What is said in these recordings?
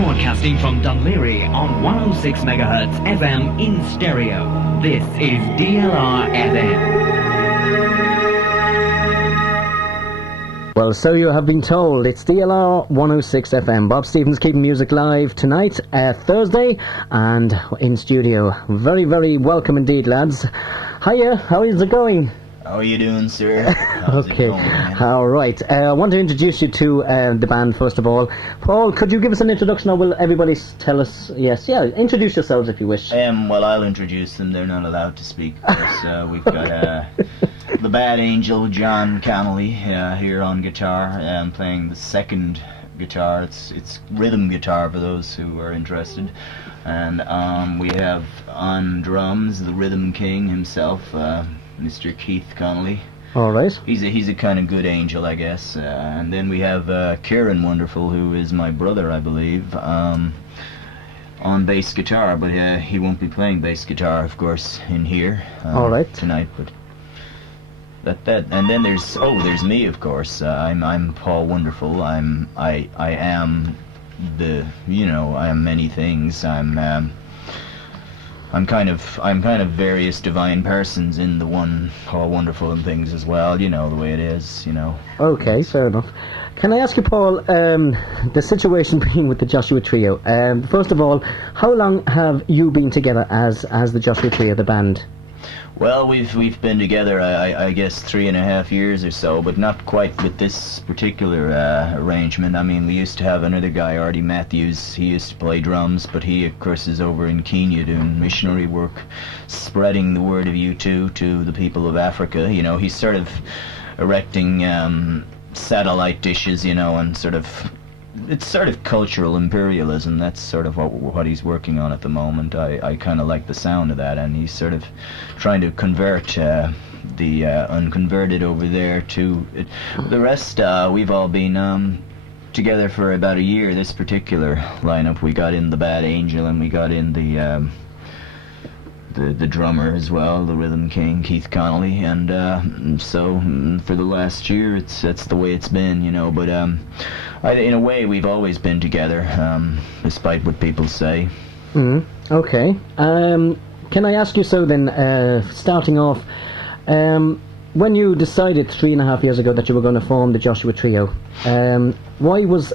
Broadcasting from Dunleary on 106 MHz FM in stereo. This is DLR FM. Well, so you have been told. It's DLR 106 FM. Bob Stevens keeping music live tonight, Thursday, and in studio. Very, very welcome indeed, lads. Hiya, how is it going? How are you doing, sir? How's Okay, it going, man? all right. I want to introduce you to the band first of all. Paul, could you give us an introduction, or will everybody tell us? Yes, yeah. Introduce yourselves if you wish. Well, I'll introduce them. They're not allowed to speak. We've got the Bad Angel, John Connolly, here on guitar, playing the second guitar. It's rhythm guitar for those who are interested. And we have on drums the Rhythm King himself, Mr. Keith Connolly. All right. He's a kind of good angel, I guess. And then we have Kieran Wonderful, who is my brother, I believe, on bass guitar. But he won't be playing bass guitar, of course, in here all right. tonight. But and then there's me, of course. I'm Paul Wonderful. I am many things. I'm kind of various divine persons in the one Paul Wonderful and things as well, you know, the way it is, you know. Okay, fair enough. Can I ask you, Paul, the situation being with the Joshua Trio, first of all, how long have you been together as the Joshua Trio, the band? Well, we've been together, I guess, 3.5 years or so, but not quite with this particular arrangement. I mean, we used to have another guy, Artie Matthews. He used to play drums, but he, of course, is over in Kenya doing missionary work, spreading the word of U2 to the people of Africa. You know, he's sort of erecting satellite dishes, you know, and it's sort of cultural imperialism. That's sort of what he's working on at the moment. I kind of like the sound of that, and he's sort of trying to convert the unconverted over there to it. The rest, we've all been together for about a year. This particular lineup, we got in the Bad Angel, and we got in the drummer as well, the Rhythm King, Keith Connolly, and so for the last year, that's the way it's been, you know. But in a way, we've always been together, despite what people say. Okay. Can I ask you so then, starting off, when you decided 3.5 years ago that you were going to form the Joshua Trio, why was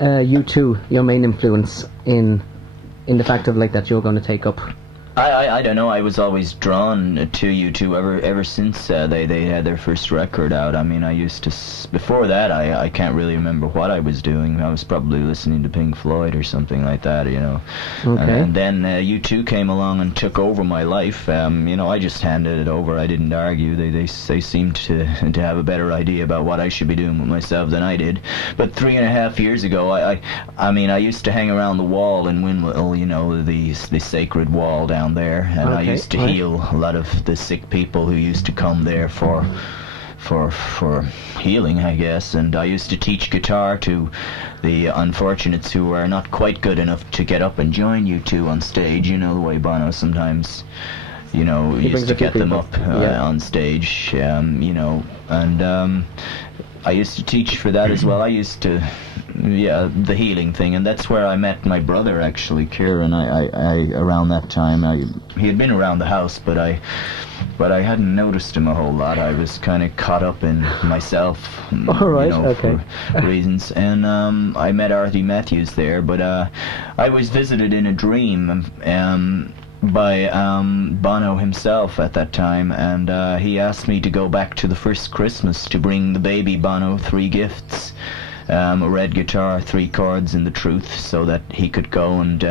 U2 your main influence in the fact of like that you were going to take up? I don't know. I was always drawn to U2 ever since they had their first record out. I mean, I used to before that. I can't really remember what I was doing. I was probably listening to Pink Floyd or something like that, you know. Okay. And then U2 came along and took over my life. You know, I just handed it over. I didn't argue. They seemed to have a better idea about what I should be doing with myself than I did. But 3.5 years ago, I mean, I used to hang around the wall in Windmill, you know, the sacred wall down there, and I used to heal a lot of the sick people who used to come there for healing, I guess. And I used to teach guitar to the unfortunates who are not quite good enough to get up and join U2 on stage, you know, the way Bono sometimes, you know, used to get them up on stage, you know. And I used to teach for that as well. I used to, the healing thing, and that's where I met my brother, actually, Kieran. I around that time, he had been around the house, but I hadn't noticed him a whole lot. I was kind of caught up in myself, all right, you know, okay. for reasons. And I met Artie Matthews there, but I was visited in a dream by Bono himself at that time, and he asked me to go back to the first Christmas to bring the baby Bono 3 gifts. A red guitar, 3 chords, and the truth, so that he could go and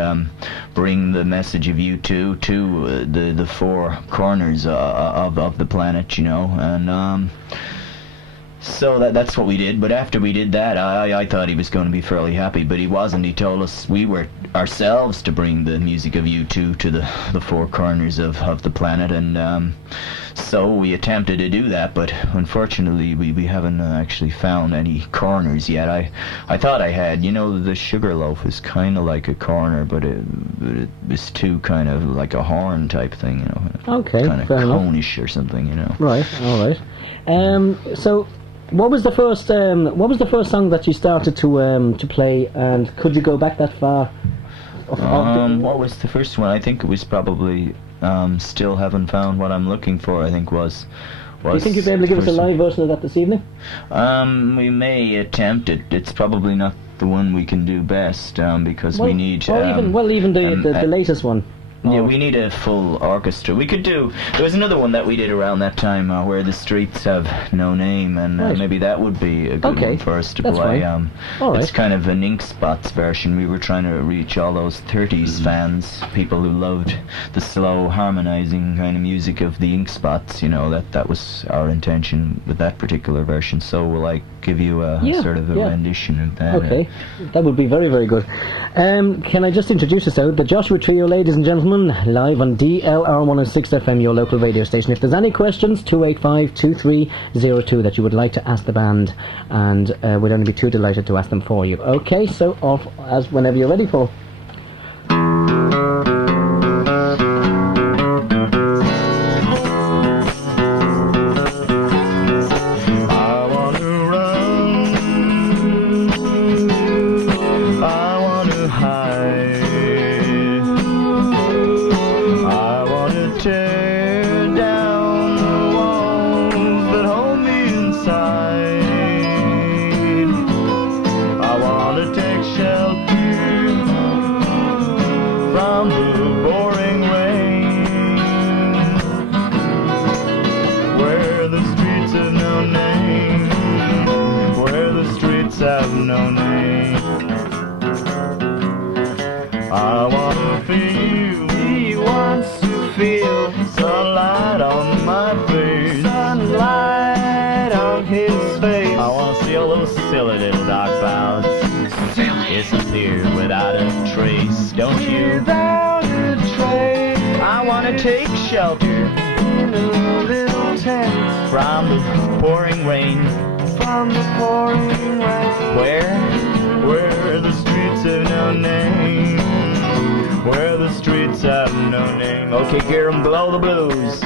bring the message of U2 to the 4 corners of the planet, you know. And so that's what we did. But after we did that, I thought he was going to be fairly happy, but he wasn't. He told us we were ourselves to bring the music of U2 to the 4 corners of the planet, and so we attempted to do that, but unfortunately we haven't actually found any corners yet. I thought I had. You know, the Sugar Loaf is kind of like a corner, but it's too kind of like a horn type thing, you know. Okay, kind of fair enough. conish or something, you know. Right, all right. So What was the first song that you started to play, and could you go back that far? What was the first one? I think it was probably Still Haven't Found What I'm Looking For, I think was. Do you think you'd be able to give us a live version of that this evening? We may attempt it. It's probably not the one we can do best, because we need... even the latest one. Yeah, we need a full orchestra. We could do... There was another one that we did around that time, Where the Streets Have No Name, and maybe that would be a good one for us to play. It's kind of an Ink Spots version. We were trying to reach all those 30s fans, people who loved the slow, harmonizing kind of music of the Ink Spots, you know, that was our intention with that particular version. So we'll, like, give you a sort of a rendition of that. Okay, that would be very, very good. Can I just introduce us out? The Joshua Trio, ladies and gentlemen, live on DLR 106 FM, your local radio station. If there's any questions, 285-2302 that you would like to ask the band, and we'd only be too delighted to ask them for you. Okay, so off as whenever you're ready, Paul. Silly little dark clouds disappear without a trace. Don't you? Without a trace. I wanna take shelter in a little tent from the pouring rain. From the pouring rain. Where the streets have no name. Where the streets have no name. Okay, hear 'em blow the blues.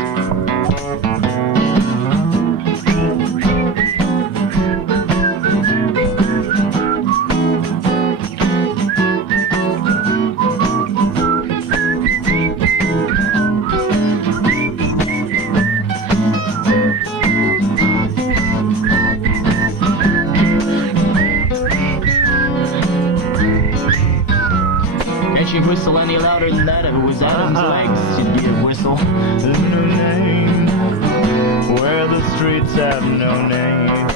Whistle any louder than that, if it was Adam's legs, it'd be a whistle. No name, where the streets have no name.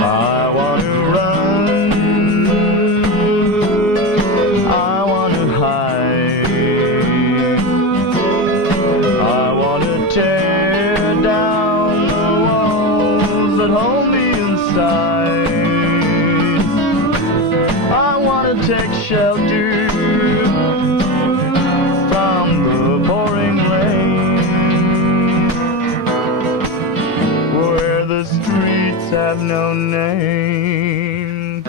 I want to run, I want to hide, I want to tear down the walls that hold me inside. I want to take shelter from the pouring rain, where the streets have no name,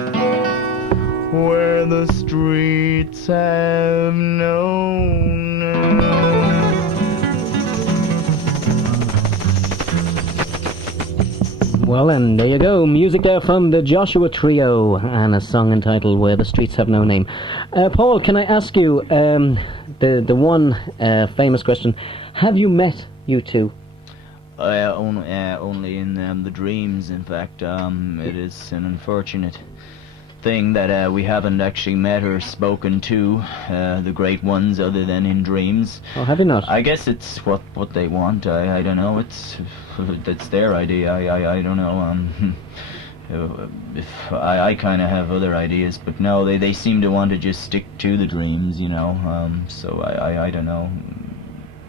where the streets have no name. Well, and there you go, music there from the Joshua Trio, and a song entitled Where the Streets Have No Name. Paul, can I ask you the one famous question, have you met you two? Only in the dreams, in fact. It is an unfortunate thing that we haven't actually met or spoken to the great ones other than in dreams. Oh, have you not? I guess it's what they want. I don't know. That's their idea. I don't know. If I kind of have other ideas, but no, they seem to want to just stick to the dreams, you know. So I don't know.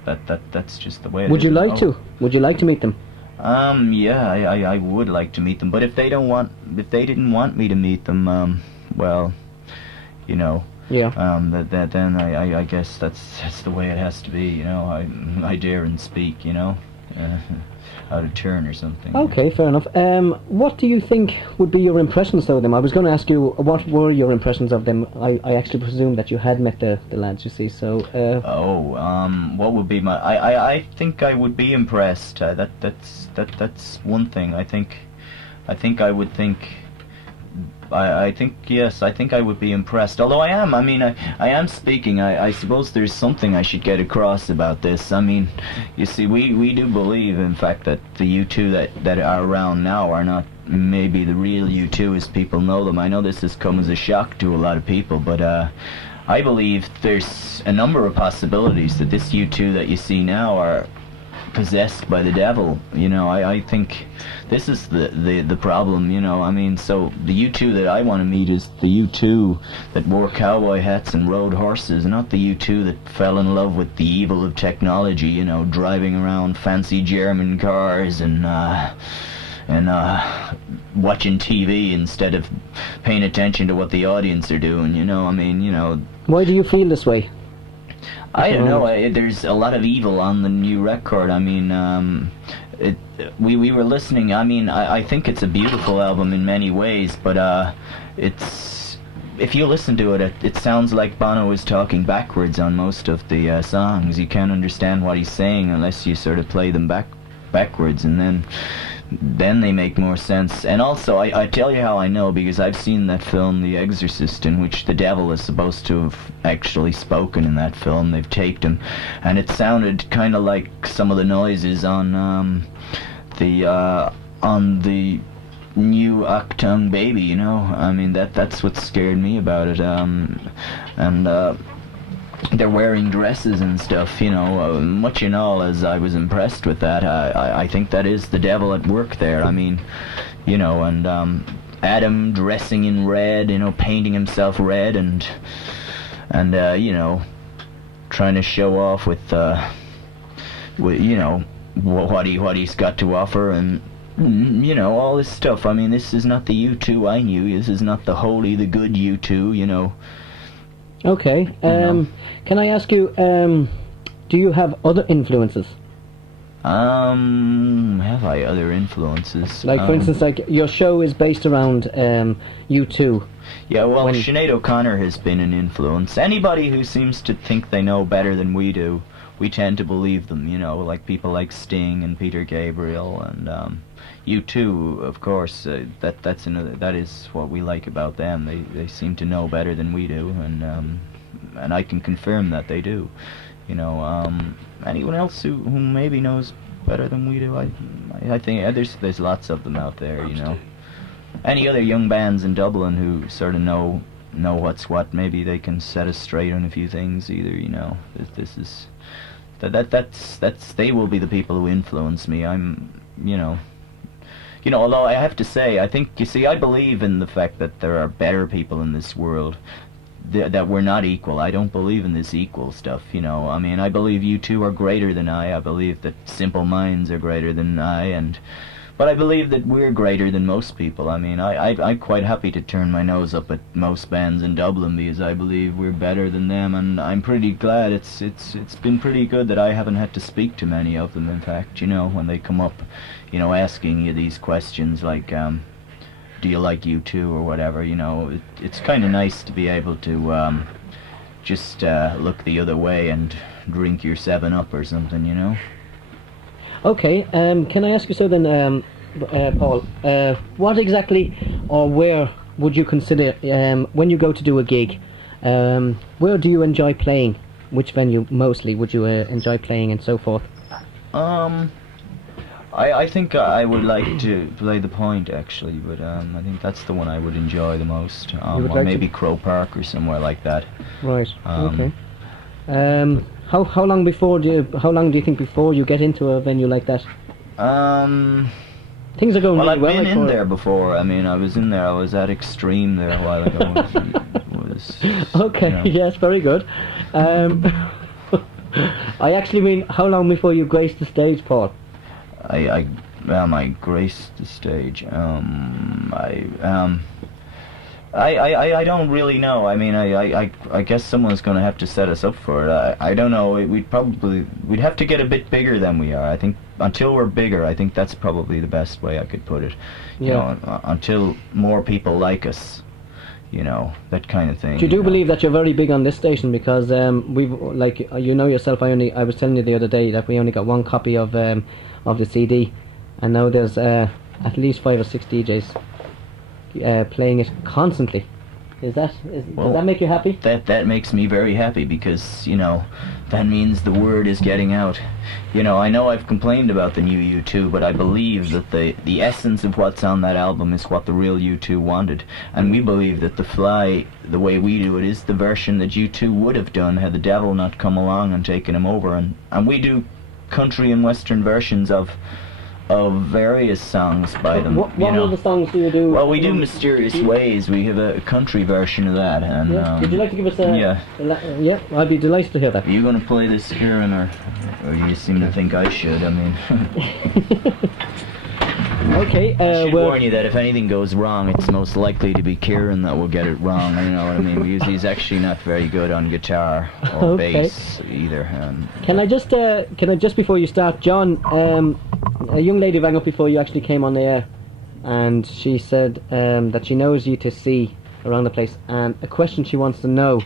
That's just the way it is. Would you like to? Would you like to meet them? Yeah, I would like to meet them, but if they didn't want me to meet them, well, you know, yeah. Then I guess that's the way it has to be, you know. I dare and speak, you know. out of turn or something. Okay, fair enough. What do you think would be your impressions of them? I was going to ask you, what were your impressions of them? I actually presumed that you had met the lads, you see, so... what would be my... I think I would be impressed. That's one thing. I think I would think... I think, yes, I think I would be impressed. Although I am speaking. I suppose there's something I should get across about this. I mean, you see, we do believe, in fact, that the U2 that are around now are not maybe the real U2 as people know them. I know this has come as a shock to a lot of people, but I believe there's a number of possibilities that this U2 that you see now are possessed by the devil. You know, I think this is the problem, you know. I mean, so the U2 that I want to meet is the U2 that wore cowboy hats and rode horses, not the U2 that fell in love with the evil of technology, you know, driving around fancy German cars and watching TV instead of paying attention to what the audience are doing, you know. I mean, you know. Why do you feel this way? I don't know. There's a lot of evil on the new record. I mean, we were listening. I mean, I think it's a beautiful album in many ways, but it's, if you listen to it, it sounds like Bono is talking backwards on most of the songs. You can't understand what he's saying unless you sort of play them backwards, and then they make more sense. And also, I tell you how I know, because I've seen that film, The Exorcist, in which the devil is supposed to have actually spoken in that film. They've taped him, and it sounded kind of like some of the noises on the new Octane Baby, you know. I mean, that's what scared me about it. They're wearing dresses and stuff, you know, much in all, as I was impressed with that. I think that is the devil at work there. I mean, you know, and Adam dressing in red, you know, painting himself red, and you know, trying to show off with you know, what he's got to offer, and you know, all this stuff. I mean, this is not the U2 I knew. This is not the holy, the good U2, you know. Okay. Can I ask you, do you have other influences? Have I other influences? Like, for instance, like your show is based around U2. Yeah, well, Sinead O'Connor has been an influence. Anybody who seems to think they know better than we do, we tend to believe them, you know, like people like Sting and Peter Gabriel and U2, of course. That is what we like about them. They seem to know better than we do, and I can confirm that they do. You know, anyone else who maybe knows better than we do, I think there's lots of them out there, you know. Any other young bands in Dublin who sort of know what's what, maybe they can set us straight on a few things either, you know. This is that's they will be the people who influence me. I'm, you know, although I have to say, I think, you see, I believe in the fact that there are better people in this world, that we're not equal. I don't believe in this equal stuff, you know. I mean, I believe you two are greater than I believe that Simple Minds are greater than but I believe that we're greater than most people. I mean, I'm quite happy to turn my nose up at most bands in Dublin, because I believe we're better than them, and I'm pretty glad. It's been pretty good that I haven't had to speak to many of them, in fact, you know, when they come up, you know, asking you these questions like, do you like U2 or whatever, you know. It's kind of nice to be able to just look the other way and drink your 7-Up or something, you know. Okay, can I ask you so then, Paul, what exactly or where would you consider, when you go to do a gig, where do you enjoy playing? Which venue mostly would you enjoy playing and so forth? I think I would like to play the Point, actually, but I think that's the one I would enjoy the most, or like maybe Crow Park or somewhere like that. Right, okay. How long do you think before you get into a venue like that? Things are going well, really well. I've been in there before. I mean, I was in there. I was at Extreme there a while ago. Okay, you know. Yes, very good. I actually mean, how long before you graced the stage, Paul? I graced the stage. I don't really know. I mean, I guess someone's going to have to set us up for it. I don't know. We'd have to get a bit bigger than we are. I think until we're bigger, I think that's probably the best way I could put it. You Yeah. know, until more people like us, you know, that kind of thing. You do know. believe that you're very big on this station because we've like you know yourself. I was telling you the other day that we only got one copy of the CD, and now there's at least 5 or 6 DJs playing it constantly. Does that make you happy? That makes me very happy because, you know, that means the word is getting out. You know I've complained about the new U2, but I believe that the essence of what's on that album is what the real U2 wanted. And we believe that The Fly, the way we do it, is the version that U2 would have done had the devil not come along and taken him over. And we do country and western versions of various songs by them. What other songs do you do? Well, we do Mysterious Ways. We have a country version of that. And Yeah. Would you like to give us a... Yeah. Yeah, I'd be delighted to hear that. Are you going to play this, Kieran, or you seem to think I should? I mean... Okay, I should well... warn you that if anything goes wrong, it's most likely to be Kieran that will get it wrong, you know what I mean? Because he's actually not very good on guitar or Okay. bass either. Can I just before you start, John, a young lady rang up before you actually came on the air, and she said that she knows you to see around the place, and a question she wants to know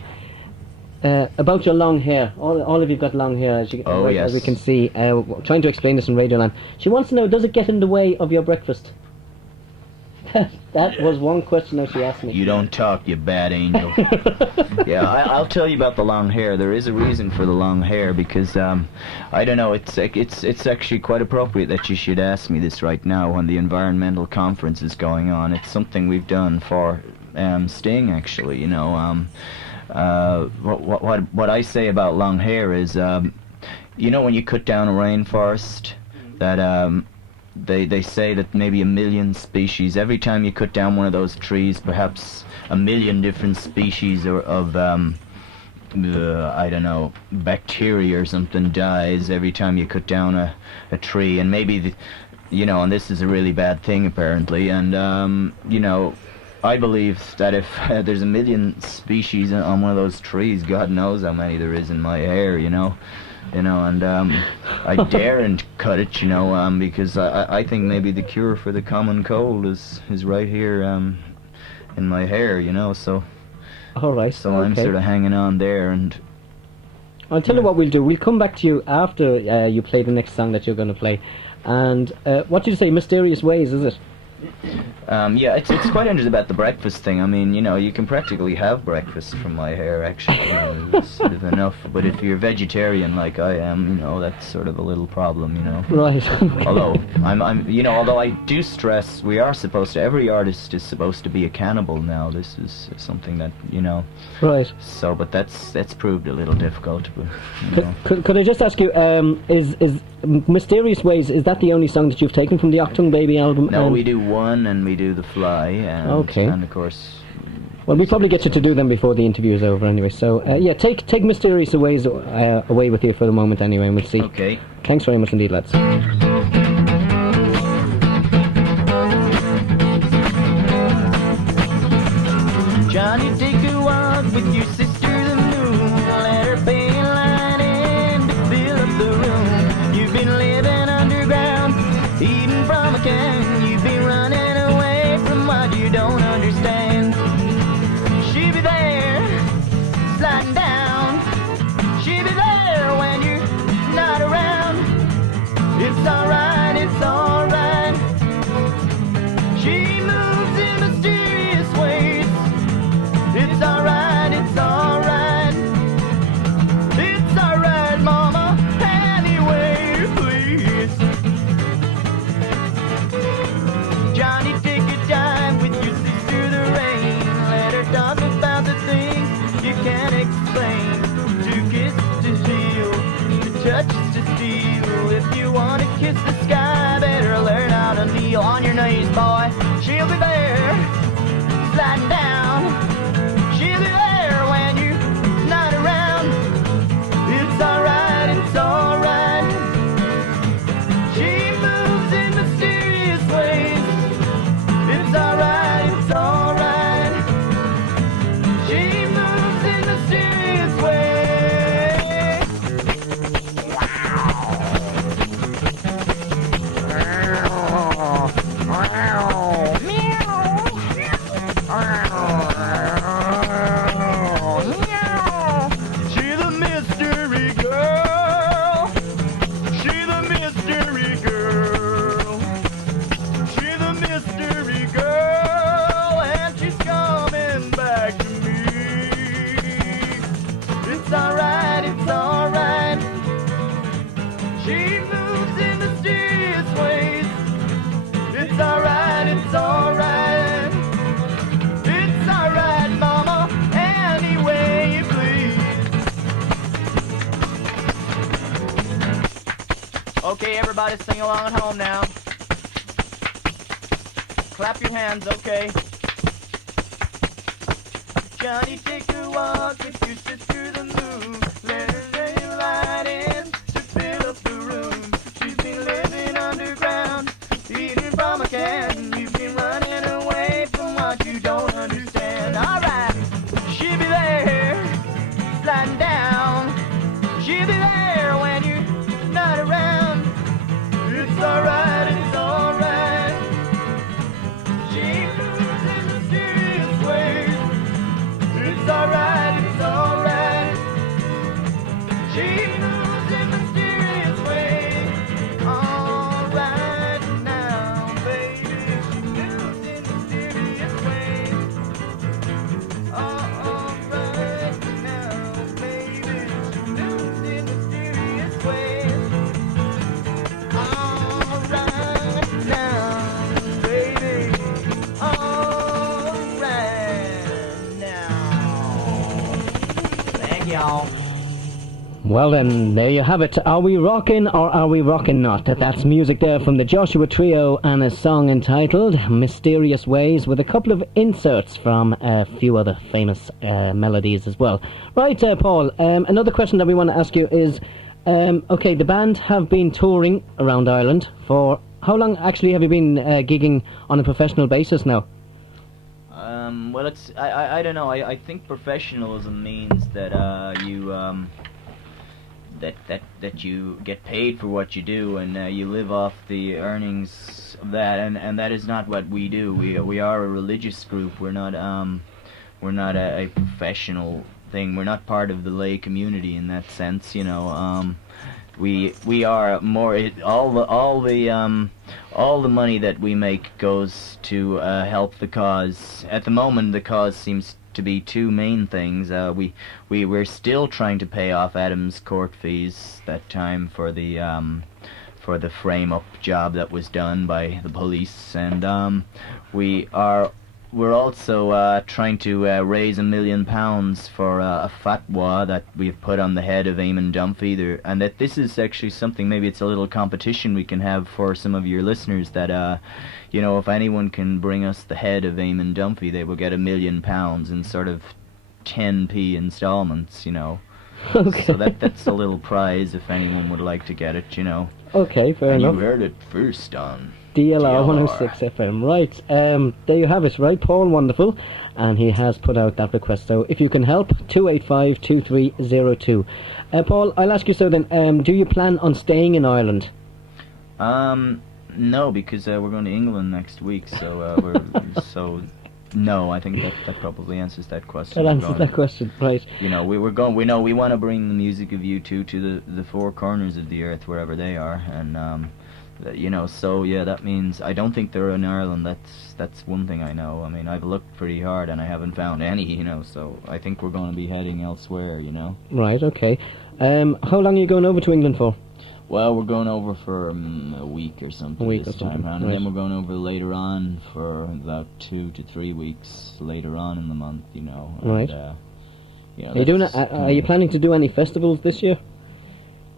about your long hair. All of you've got long hair, as Yes. we can see. Trying to explain this in Radioland. She wants to know, does it get in the way of your breakfast? That was one question that she asked me. You don't talk, you bad angel. Yeah, I'll tell you about the long hair. There is a reason for the long hair because I don't know. It's actually quite appropriate that you should ask me this right now when the environmental conference is going on. It's something we've done for Sting, actually. You know, what I say about long hair is, you know, when you cut down a rainforest, that they say that maybe 1 million species, every time you cut down one of those trees, perhaps 1 million different species of I don't know, bacteria or something dies every time you cut down a tree. And maybe you know, and this is a really bad thing apparently, and you know, I believe that if there's 1 million species on one of those trees, God knows how many there is in my hair, you know, and I daren't cut it, you know, because I think maybe the cure for the common cold is right here in my hair, you know, so. All right. So okay. I'm sort of hanging on there, and I'll tell you what we'll do. We'll come back to you after you play the next song that you're going to play. And what did you say? Mysterious Ways, is it? yeah, it's quite interesting about the breakfast thing. I mean, you know, you can practically have breakfast from my hair, actually. You know, it's sort of enough. But if you're vegetarian like I am, you know, that's sort of a little problem, you know. Right. Although although I do stress, we are supposed to. Every artist is supposed to be a cannibal now. This is something that, you know. Right. So, but that's proved a little difficult. But, you know. Could I just ask you, is Mysterious Ways, is that the only song that you've taken from the Octung Baby album? No, we do One and we do The Fly, and, okay. and of course... Well, we probably get you to do them before the interview is over anyway, so yeah, take Mysterious Ways away with you for the moment anyway, and we'll see. Okay. Thanks very much indeed, lads. Johnny, take a walk with your sister the moon. Let her pay a line in to fill up the room. You've been living underground, eating from a can. You've been running away from what you don't understand. She'll be there, sliding down. She'll be there when you're not around. It's alright, it's alright. She moves in mysterious ways. It's alright, it's alright. It's alright, mama, anyway, please. Johnny, take your time with your sister the rain. Let her talk about the things you can't explain. To kiss to heal, to touch to steal. If you wanna kiss the sky, better learn how to kneel on your knees, boy. She'll be there, sliding down. She'll be Okay, everybody sing along at home now. Clap your hands, okay. Johnny, take a walk with your sister the moon. Let her lay a light in to fill up the room. She's been living underground, eating from a can. You've been running away from what you don't understand. Alright, she'll be there, sliding down. She'll be there when you're not around. It's alright, it's alright. She moves in mysterious ways. It's alright, it's alright. She moves in mysterious ways. Alright now, baby. She moves in mysterious ways. Alright now, baby. She moves in mysterious ways. Alright now, baby. Alright now. Thank y'all. Well then, there you have it. Are we rocking or are we rocking not? That's music there from the Joshua Trio and a song entitled Mysterious Ways, with a couple of inserts from a few other famous melodies as well. Right, Paul, another question that we want to ask you is, okay, the band have been touring around Ireland for... How long actually have you been gigging on a professional basis now? Well, it's I don't know. I think professionalism means that that you get paid for what you do, and you live off the earnings of that, and that is not what we do. We are a religious group. We're not a professional thing. We're not part of the lay community in that sense, you know. We are more all the money that we make goes to help the cause. At the moment, the cause seems to be two main things. We're still trying to pay off Adam's court fees that time for the frame-up job that was done by the police, and we're also trying to raise £1 million for a fatwa that we've put on the head of Eamon Dunphy, and that this is actually something, maybe it's a little competition we can have for some of your listeners, that you know, if anyone can bring us the head of Eamon Dunphy, they will get £1 million in sort of 10p installments, you know. Okay. So that's a little prize if anyone would like to get it, you know. Okay, fair enough. You heard it first on DLR 106 FM. Right, there you have it, right, Paul? Wonderful. And he has put out that request. So if you can help, 285-2302. Paul, I'll ask you so then, do you plan on staying in Ireland? No, because we're going to England next week, so so no, I think that probably answers that question. That answers that question, right. You know, we want to bring the music of U2 to the four corners of the earth, wherever they are, and you know, so yeah, that means I don't think they're in Ireland. That's one thing I know. I mean, I've looked pretty hard and I haven't found any, you know, so I think we're going to be heading elsewhere, you know. Right, okay. How long are you going over to England for? Well, we're going over for a week or something this time around, and then we're going over later on for about 2 to 3 weeks later on in the month, you know. Right. And, you know, are you planning to do any festivals this year?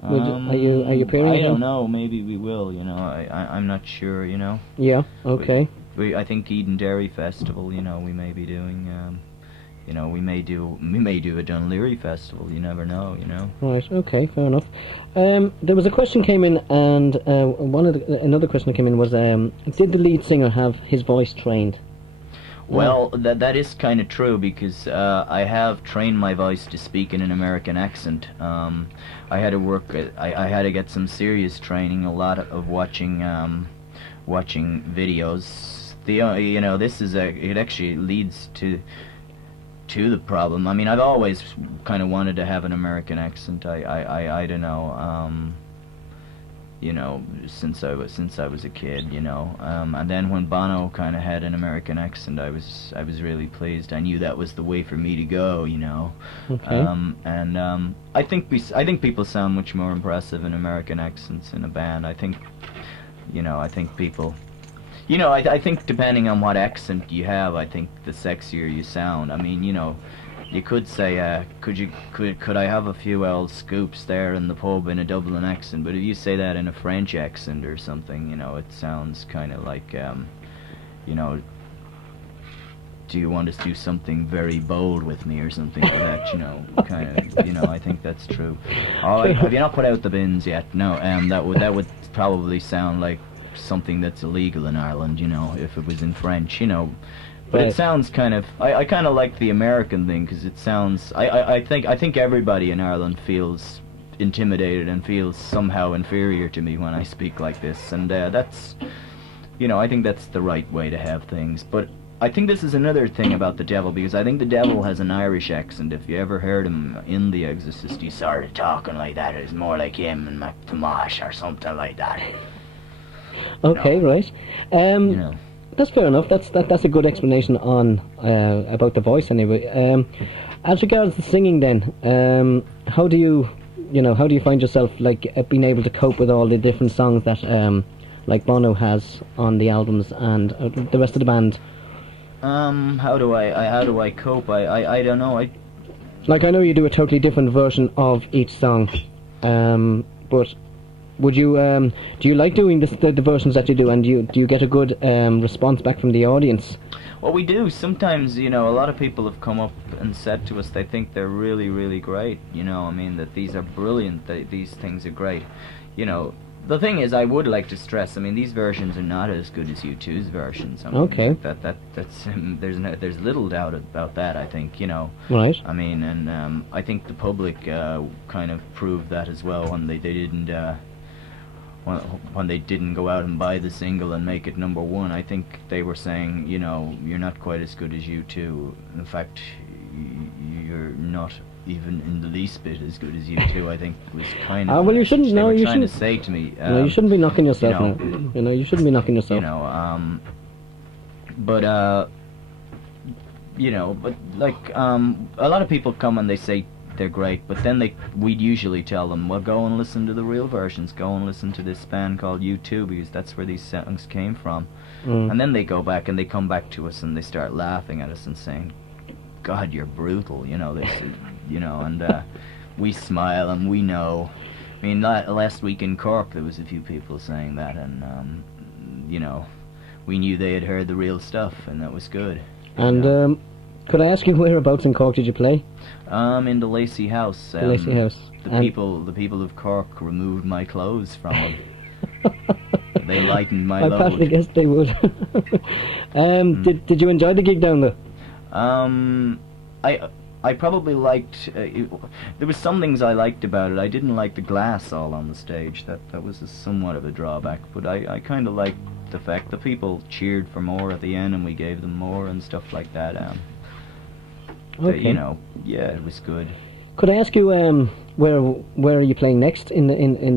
Are you appearing? I don't know. Maybe we will. You know, I'm not sure. You know. Yeah. Okay. I think Eden Dairy Festival. You know, we may be doing. You know, we may do a Dunleary Festival. You never know. You know. Right. Okay. Fair enough. There was a question came in, and another question that came in was, did the lead singer have his voice trained? Well, that is kind of true, because I have trained my voice to speak in an American accent. I had to I had to get some serious training, a lot of watching videos. You know, it actually leads to the problem. I mean, I've always kind of wanted to have an American accent. I don't know. You know, since I was a kid, you know, and then when Bono kind of had an American accent, I was really pleased. I knew that was the way for me to go, you know. Okay. I think people sound much more impressive in American accents in a band. I think people, you know, I think depending on what accent you have, I think the sexier you sound. I mean, you know, You could say, could I have a few old scoops there in the pub in a Dublin accent? But if you say that in a French accent or something, you know, it sounds kind of like, you know, do you want to do something very bold with me or something like that, you know, kind of, you know, I think that's true. Oh, have you not put out the bins yet? No, that would probably sound like something that's illegal in Ireland, you know, if it was in French, you know. But Right. it sounds kind of, I kind of like the American thing, because it sounds, I think everybody in Ireland feels intimidated and feels somehow inferior to me when I speak like this, and that's, you know, I think that's the right way to have things. But I think this is another thing about the devil, because I think the devil has an Irish accent. If you ever heard him in The Exorcist, he started talking like that. It's more like him and McTomash or something like that. Okay, right. You know. That's fair enough. That's a good explanation on about the voice anyway. As regards the singing, then, how do you find yourself like being able to cope with all the different songs that like Bono has on the albums and the rest of the band? How do I cope? I don't know. Like, I know you do a totally different version of each song, but would you do you like doing the versions that you do, and do you get a good response back from the audience? Well, we do. Sometimes, you know, a lot of people have come up and said to us they think they're really, really great. You know, I mean, that these are brilliant, these things are great. You know, the thing is, I would like to stress, I mean, these versions are not as good as U2's versions. I mean, Okay. That's there's little doubt about that, I think, you know. Right. I mean, and I think the public kind of proved that as well when they didn't... when they didn't go out and buy the single and make it #1, I think they were saying, you know, you're not quite as good as U2. In fact, you're not even in the least bit as good as U2. I think was kind of. Well, you shouldn't. They No, were you trying shouldn't. to say to me. No, you shouldn't be knocking yourself. you Now. You know, you shouldn't be knocking yourself. You know, but you know, but like a lot of people come and they say they're great, but then we'd usually tell them, well, go and listen to the real versions, go and listen to this band called U2, because that's where these songs came from. And then they go back and they come back to us and they start laughing at us and saying, God, you're brutal, you know, this, you know, and we smile and we know. I mean, last week in Cork there was a few people saying that, and you know, we knew they had heard the real stuff, and that was good. And could I ask you whereabouts in Cork did you play? In the Lacey House. The Lacey House. The people of Cork removed my clothes from them. They lightened my I load. partly guessed they would. Did you enjoy the gig down there? I probably liked. There was some things I liked about it. I didn't like the glass all on the stage. That was somewhat of a drawback. But I kind of liked the fact that people cheered for more at the end, and we gave them more and stuff like that. Okay. You know, yeah, it was good. Could I ask you where are you playing next in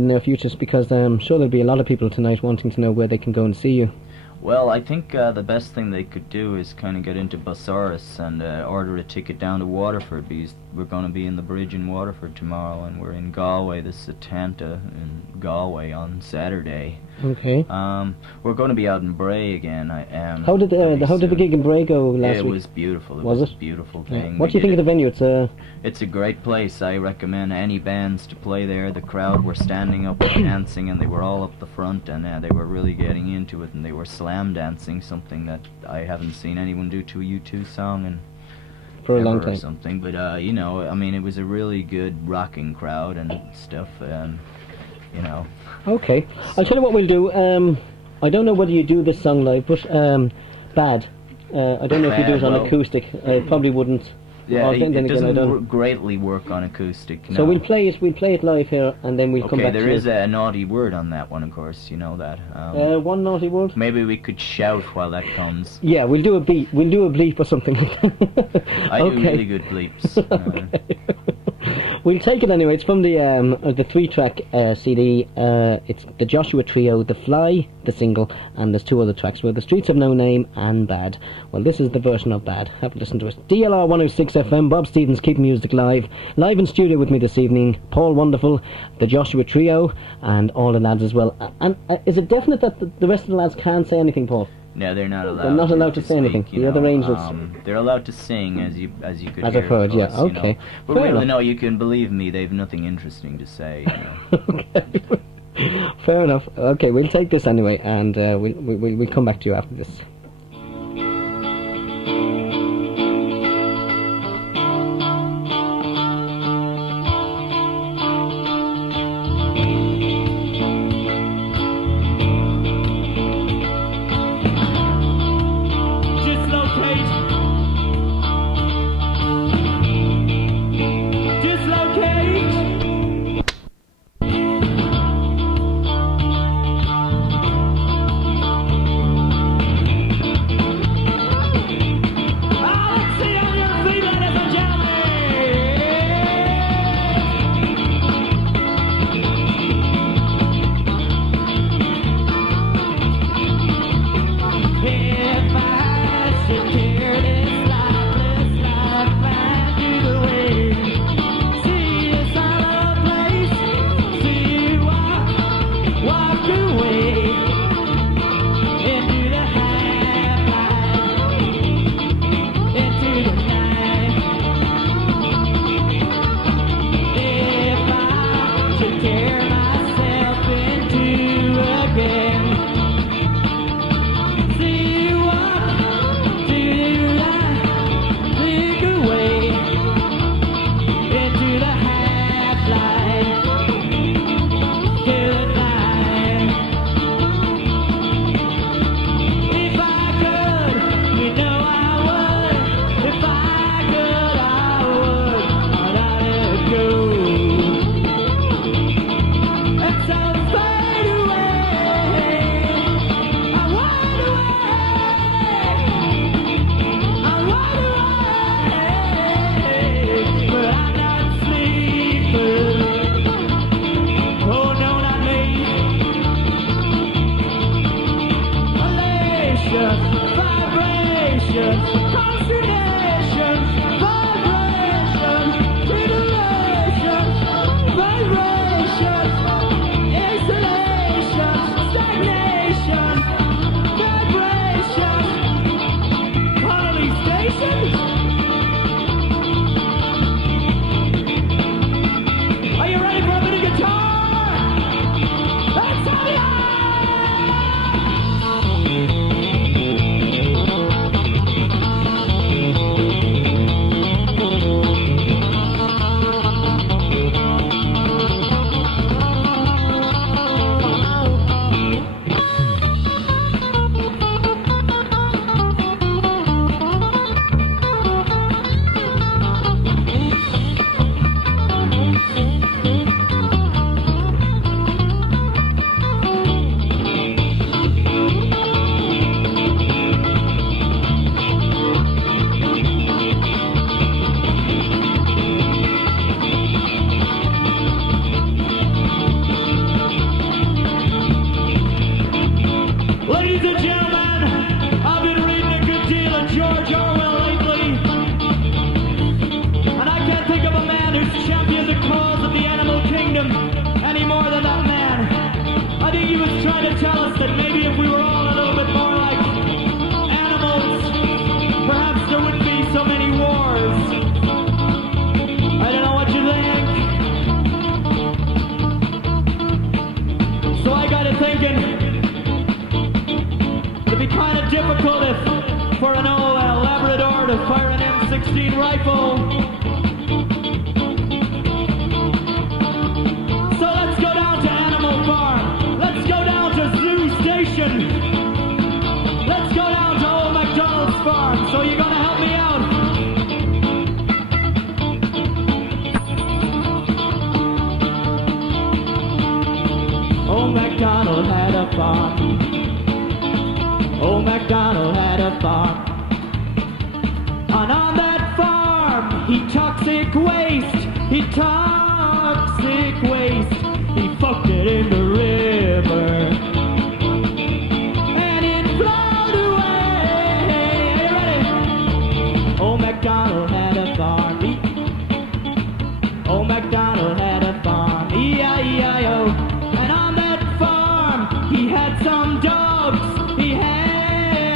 the futures? Because I'm sure there'll be a lot of people tonight wanting to know where they can go and see you. Well, I think the best thing they could do is kind of get into Busaris and order a ticket down to Waterford, because we're going to be in the bridge in Waterford tomorrow, and we're in Galway, the Setanta in Galway on Saturday. Okay. We're going to be out in Bray again. How did the gig in Bray go last week? It was beautiful. Was a it? Beautiful thing. What do you think of the venue? It's a great place. I recommend any bands to play there. The crowd were standing up and dancing, and they were all up the front, and they were really getting into it, and they were slam dancing, something that I haven't seen anyone do to a U2 song in for a long or time. something. But you know, I mean, it was a really good rocking crowd and stuff. You know. Okay, I'll tell you what we'll do. I don't know whether you do this song live, but Bad. I don't know if you do it on acoustic. I probably wouldn't. Yeah, then it doesn't greatly work on acoustic. No. So we'll play it live here, and then we'll come back to it. Okay, there is a naughty word on that one, of course, you know that. One naughty word? Maybe we could shout while that comes. Yeah, we'll do a beat. We'll do a bleep or something. I do really good bleeps. Okay. We'll take it anyway. It's from the 3-track CD. It's the Joshua Trio, The Fly, the single, and there's 2 other tracks. Well, The Streets Have No Name and Bad. Well, this is the version of Bad. Have a listen to it. DLR 106 FM, Bob Stevens, keeping music live. Live in studio with me this evening, Paul Wonderful, the Joshua Trio, and all the lads as well. And is it definite that the rest of the lads can't say anything, Paul? No, they're not allowed. They're not allowed to say speak, anything. you The other know. angels. They're allowed to sing, as you could As hear. I've heard, of course, yeah, you know. okay. But Fair really, enough. no, you can believe me. They've nothing interesting to say. You know. Okay. Fair enough. Okay, we'll take this anyway, and we'll come back to you after this. And on that farm, he had some dogs, he had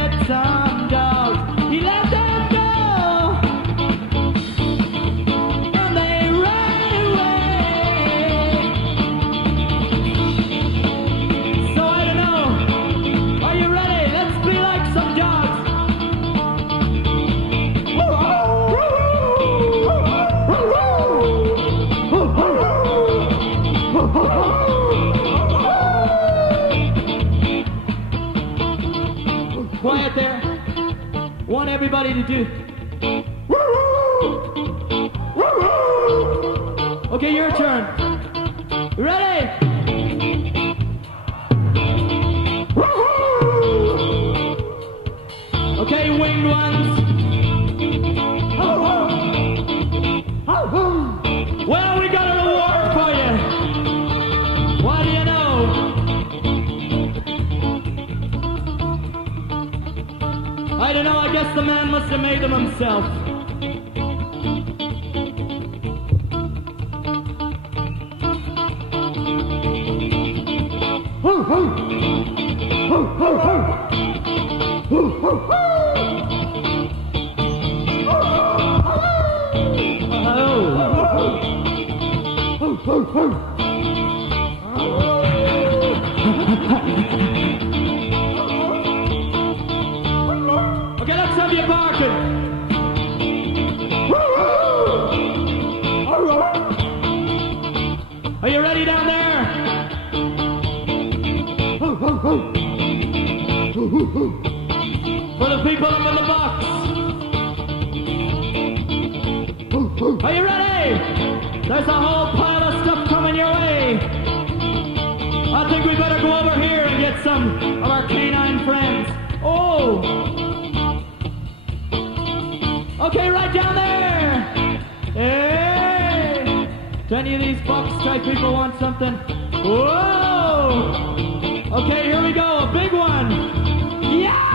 everybody to do. Okay, your turn. Ready? Okay, winged ones. Well, we got an award for you. What do you know? I don't know, I guess the man must have made them himself. Okay, let's have you barking. Are you ready down there? For the people up in the box. Are you ready? There's a whole pile of stuff coming your way. I think we better go over here and get some of our canine friends. Oh! Okay, right down there! Hey! Do any of these box type people want something? Whoa! Okay, here we go, a big one! Yeah!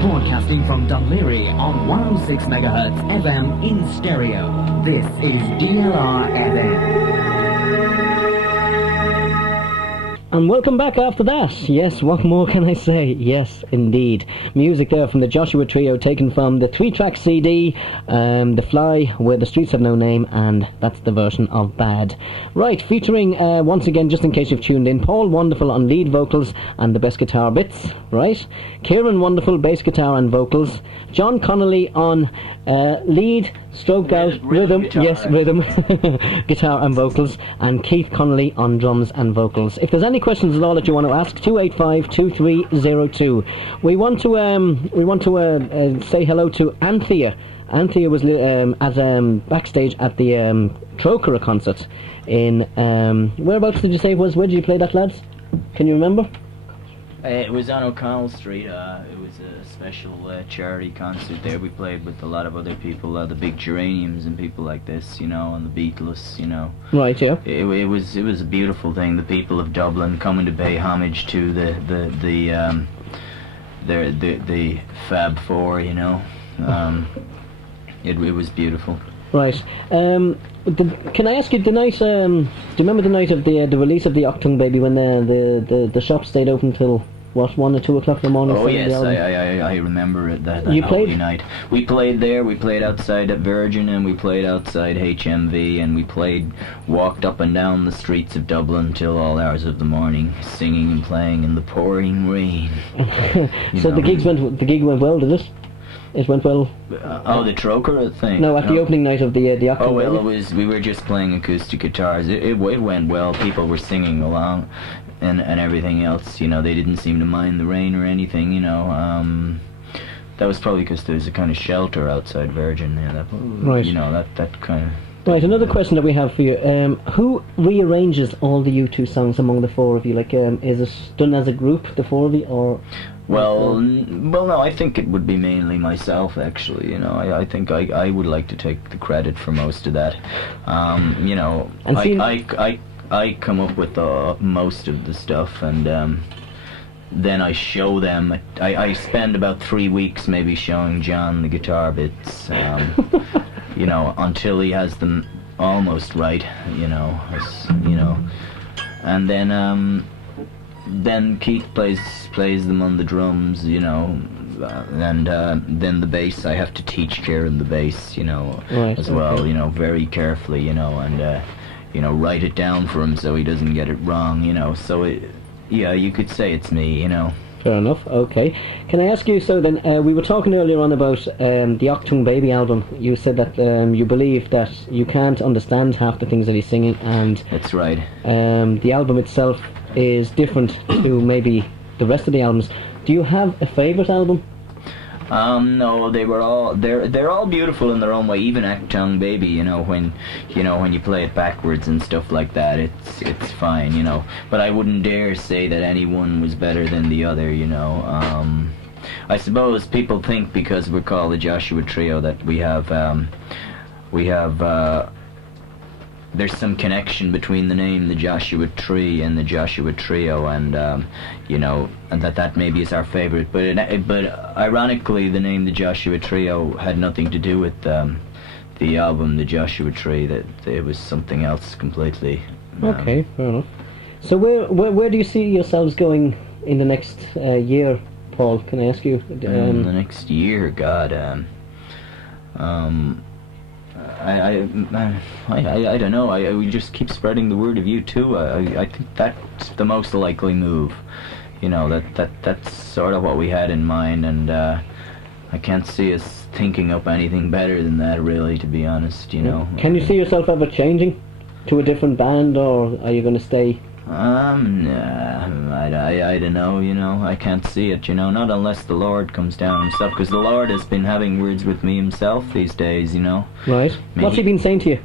Broadcasting from Dunleary on 106 MHz FM in stereo. This is DLR FM. And welcome back after that. Yes, what more can I say? Yes, indeed. Music there from the Joshua Trio, taken from the 3-track CD, The Fly, Where the Streets Have No Name, and that's the version of Bad. Right, featuring, once again, just in case you've tuned in, Paul Wonderful on lead vocals and the best guitar bits, right? Kieran Wonderful, bass guitar and vocals. John Connolly on lead, stroke out, rhythm, guitar. yes, rhythm, guitar and vocals, and Keith Connolly on drums and vocals. If there's any questions at all that you want to ask, 285-2302. We want to say hello to Anthea. Anthea was backstage at the Trocara concert in whereabouts did you say it was? Where did you play that, lads? Can you remember? It was on O'Connell Street. It was a special charity concert there. We played with a lot of other people, the Big Geraniums and people like this, and the Beatles, Right, yeah. It was a beautiful thing. The people of Dublin coming to pay homage to the Fab Four, It was beautiful. Right. Can I ask you the night? Do you remember the night of the release of the Octung Baby when the shop stayed open till what 1 or 2 o'clock in the morning? Oh yes, I remember it. That you holy played? Night. We played there. We played outside at Virgin, and we played outside HMV, and we walked up and down the streets of Dublin till all hours of the morning, singing and playing in the pouring rain. So the gig went well, did it? It went well. The Trocara thing. No, at the opening night of the Octung Oh well, Baby? we were just playing acoustic guitars. It went well. People were singing along, and everything else. They didn't seem to mind the rain or anything. That was probably because there's a kind of shelter outside Virgin. Yeah, Right. That kind of. Right. Another question that we have for you: who rearranges all the U2 songs among the four of you? Like, is it done as a group, the four of you, or? Well, no, I think it would be mainly myself, actually, I think I would like to take the credit for most of that. I come up with most of the stuff, and then I show them. I spend about 3 weeks maybe showing John the guitar bits, until he has them almost right, and then Keith plays them on the drums, and then the bass, I have to teach Kieran the bass, Right, as well, okay. very carefully, and write it down for him so he doesn't get it wrong, so you could say it's me, Fair enough, okay. Can I ask you, so then, we were talking earlier on about the Octung Baby album. You said that you believe that you can't understand half the things that he's singing, and That's right. the album itself is different to maybe the rest of the albums. Do you have a favourite album? No, they're all beautiful in their own way. Even Octung Baby, when you play it backwards and stuff like that, it's fine, But I wouldn't dare say that any one was better than the other, I suppose people think because we're called the Joshua Trio that we have there's some connection between the name the Joshua Tree and the Joshua Trio, and and that maybe is our favorite. But ironically, the name the Joshua Trio had nothing to do with the album The Joshua Tree. That it was something else completely. Okay, fair enough. So where do you see yourselves going in the next year, Paul? Can I ask you? In the next year, God. I don't know. We just keep spreading the word of you too. I think that's the most likely move. That's sort of what we had in mind, and I can't see us thinking up anything better than that, really, to be honest. Can you see yourself ever changing to a different band, or are you going to stay? I don't know, I can't see it, not unless the Lord comes down himself, because the Lord has been having words with me himself these days, Right. What's he been saying to you?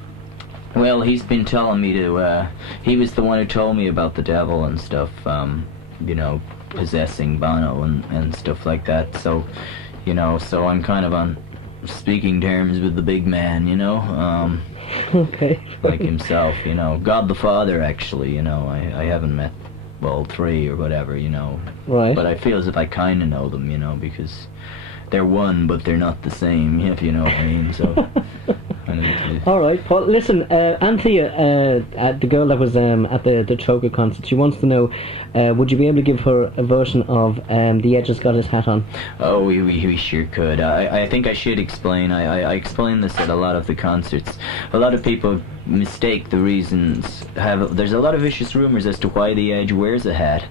Well, he's been telling me to, he was the one who told me about the devil and stuff, possessing Bono and stuff like that, so I'm kind of on speaking terms with the big man, Okay. like himself, God the Father, actually, I haven't met all three or whatever, Right. but I feel as if I kind of know them, because they're one, but they're not the same, if you know what I mean, so... All right, Paul. Listen, Anthea, the girl that was at the Troker concert, she wants to know, would you be able to give her a version of The Edge Has Got His Hat On? Oh, we sure could. I think I should explain. I explain this at a lot of the concerts. A lot of people mistake the reasons. There's a lot of vicious rumors as to why the Edge wears a hat.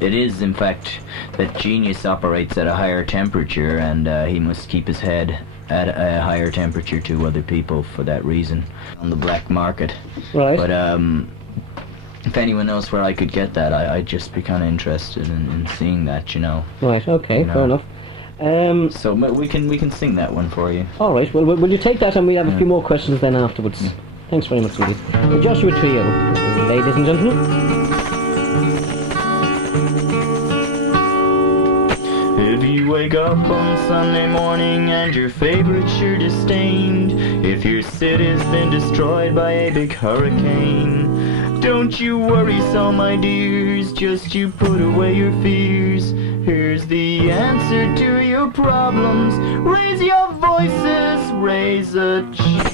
It is, in fact, that Genius operates at a higher temperature, and he must keep his head at a higher temperature to other people for that reason on the black market. Right. But if anyone knows where I could get that, I'd just be kind of interested in seeing that, Right. Okay. Fair enough. So we can sing that one for you. All right. Well, will you take that, and we have a few more questions then afterwards. Thanks very much, Rudy. The Joshua Trio, ladies and gentlemen. If you wake up on Sunday morning and your favorite shirt is stained, if your city's been destroyed by a big hurricane, don't you worry so, my dears, just you put away your fears. Here's the answer to your problems. Raise your voices, raise a cheer.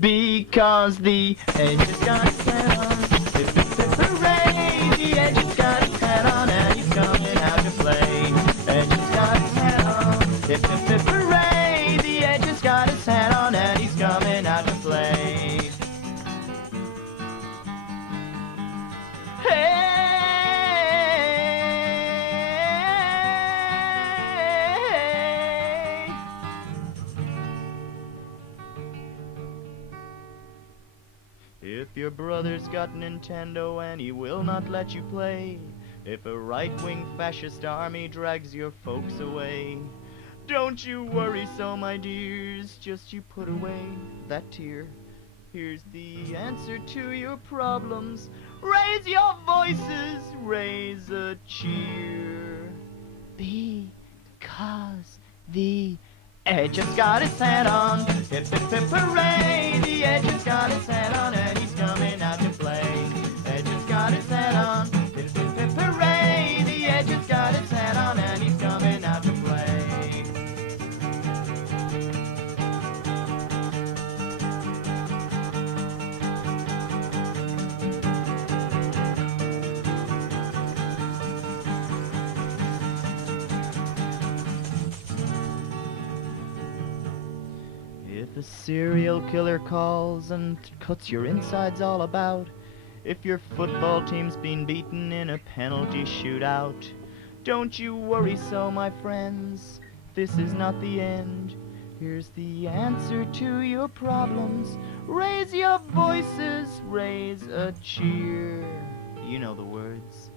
Because the Edge has got his hat on. Hip, hip, hip, hooray! The Edge has got his hat on and he's coming out to play. Edge has got his hat on. Hip, hip, hip, hooray! The Edge has got his hat on and he's coming out to play. Hey! If your brother's got Nintendo and he will not let you play, if a right-wing fascist army drags your folks away, don't you worry so, my dears, just you put away that tear. Here's the answer to your problems. Raise your voices, raise a cheer. Because the Edge has got his hat on. Hip, hip, hip, hooray! The Edge has got his hat on and he's coming out to play. Edge has got his hat on. Hip, hip, hip, hooray! The Edge has got his hat on and he's coming out to play. the serial killer calls and cuts your insides all about. If your football team's been beaten in a penalty shootout, don't you worry so, my friends, this is not the end. Here's the answer to your problems. Raise your voices, raise a cheer. You know the words.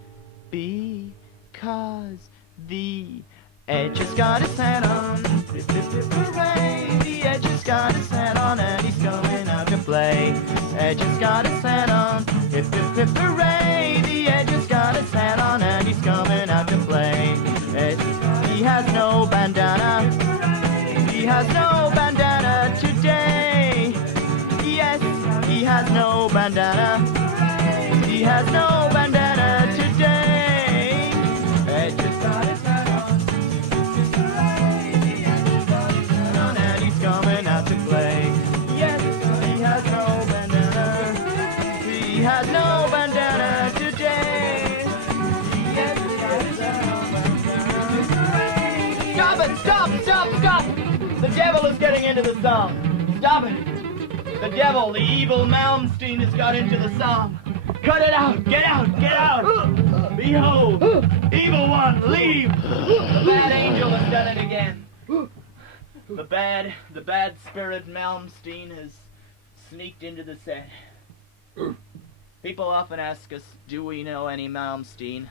Because the Edge has got his hat on. Hip, hip, hip, hooray. The Edge has got his hat on and he's going out to play. Edge has got his hat on. Hip, hip, hip, hooray. The Edge has got his hat on and he's coming out to play. He has no bandana. He has no bandana today. Yes, he has no bandana. He has no bandana today. Edge has got his hat on. And he's coming out to play. Yes, he has no bandana. He has no bandana today. Yes, he has no bandana. Stop it! Stop! Stop! Stop! The devil is getting into the song. Stop it! The devil, the evil Malmsteen has got into the song. Cut it out! Get out! Get out! Behold! Evil one, leave! The bad angel has done it again. The bad spirit Malmsteen has sneaked into the set. People often ask us, do we know any Malmsteen?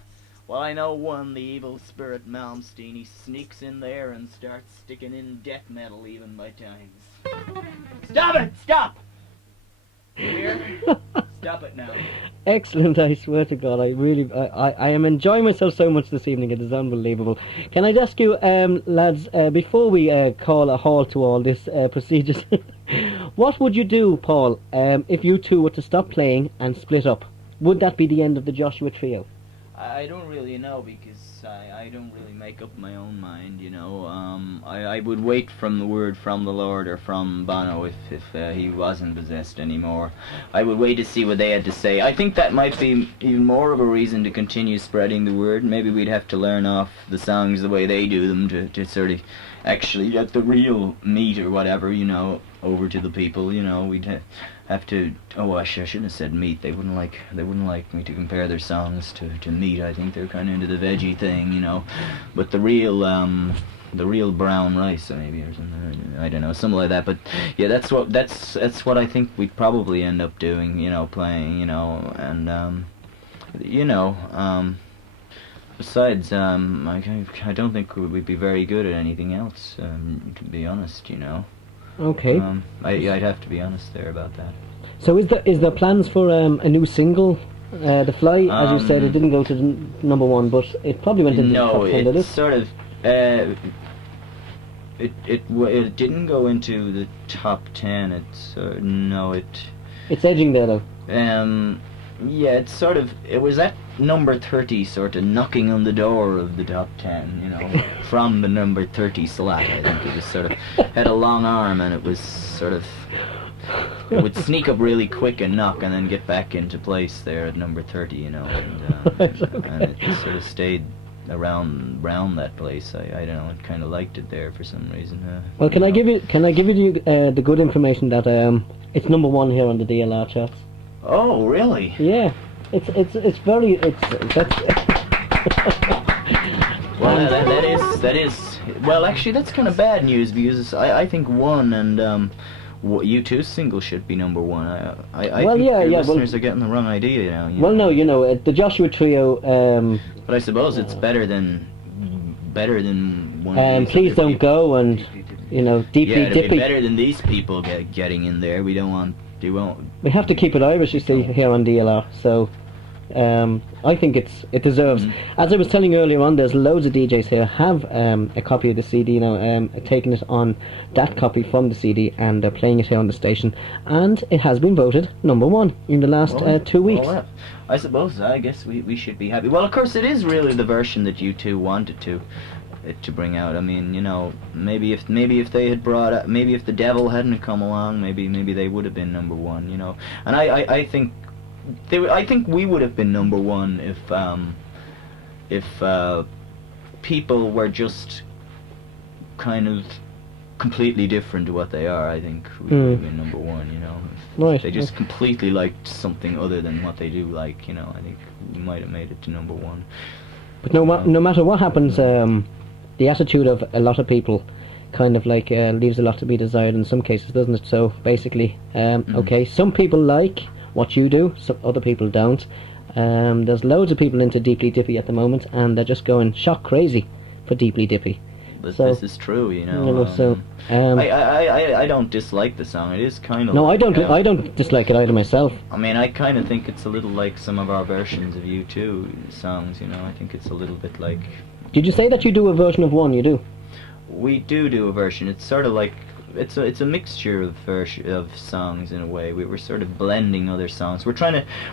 Well, I know one, the evil spirit Malmsteen. He sneaks in there and starts sticking in death metal even by times. Stop it! Stop! You hear? Stop it now. Excellent, I swear to God. I am enjoying myself so much this evening. It is unbelievable. Can I ask you, lads, before we call a halt to all this procedures, what would you do, Paul, if you two were to stop playing and split up? Would that be the end of the Joshua Trio? I don't really know, because I don't really make up my own mind, you know. I would wait from the word from the Lord or from Bono if he wasn't possessed anymore. I would wait to see what they had to say. I think that might be even more of a reason to continue spreading the word. Maybe we'd have to learn off the songs the way they do them to sort of actually get the real meat or whatever, you know, over to the people, you know. We'd have to, I shouldn't have said meat. They wouldn't like me to compare their songs to meat. I think they're kind of into the veggie thing, you know. But the real brown rice maybe, or something, I don't know, something like that. But yeah, that's what I think we'd probably end up doing, you know, playing, you know. And you know, besides, I don't think we'd be very good at anything else, to be honest, you know. Okay. I'd have to be honest there about that. So is there plans for a new single? The Fly, as you said, it didn't go to number one, but it probably went into the top 10, did it? Sort of. It didn't go into the top 10. It's edging there though. Yeah, it was at number 30, sort of knocking on the door of the top 10, you know, from the number 30 slot. I think it was sort of, had a long arm, and it was sort of, it would sneak up really quick and knock, and then get back into place there at number 30, you know, and it sort of stayed around that place. I don't know, I kind of liked it there for some reason. Well, can I give you the good information that it's number one here on the DLR charts? Oh, really? Yeah, it's very that's. Well, that is. Well, actually, that's kind of bad news, because I think One and U2's single should be number one. I think your listeners are getting the wrong idea now. No, you know, the Joshua Trio. But I suppose it's better than one. Of these Please Don't Go, and you know, Deeply Dippy. Dippy. Better than these people getting in there. We won't. We have to keep it Irish, you see, here on DLR. So, I think it deserves. As I was telling you earlier on, there's loads of DJs here have a copy of the CD now, taking it on that copy from the CD and playing it here on the station, and it has been voted number one in the last 2 weeks. Well, I suppose. I guess we should be happy. Well, of course, it is really the version that U2 wanted to bring out. I mean, you know, maybe if they had maybe if the devil hadn't come along, maybe they would have been number one, you know. And I think we would have been number one if people were just kind of completely different to what they are, I think we would have been number one, you know. Right. If they just completely liked something other than what they do like, you know, I think we might have made it to number one. But no matter what happens, the attitude of a lot of people kind of like leaves a lot to be desired in some cases, doesn't it? So basically, okay, some people like what you do, some other people don't. There's loads of people into Deeply Dippy at the moment, and they're just going shock crazy for Deeply Dippy. This is true, you know. I don't dislike the song. It is kind of. No, like, I don't dislike it either myself. I mean, I kind of think it's a little like some of our versions of U2 songs. You know, I think it's a little bit like. Did you say that you do a version of one? You do. We do a version. It's sort of like it's a mixture of songs in a way. We're sort of blending other songs. What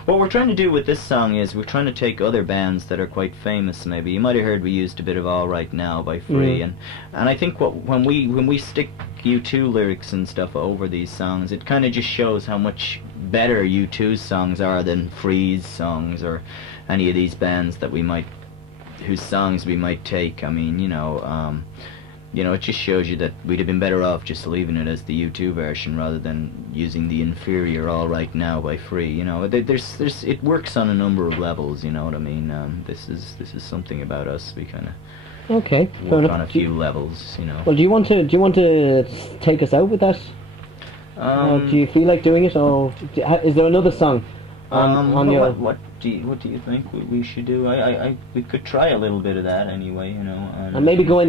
we're trying to do with this song is we're trying to take other bands that are quite famous. Maybe you might have heard we used a bit of All Right Now by Free, and I think when we stick U2 lyrics and stuff over these songs, it kind of just shows how much better U2's songs are than Free's songs or any of these bands that whose songs we might take. I mean, you know, it just shows you that we'd have been better off just leaving it as the U2 version rather than using the inferior All Right Now by Free. You know, it works on a number of levels. You know what I mean? This is something about us. We kind of work on a few levels. You know. Well, do you want to take us out with that? Do you feel like doing it, or is there another song on your? What do you think we should do? We could try a little bit of that anyway, you know. And maybe go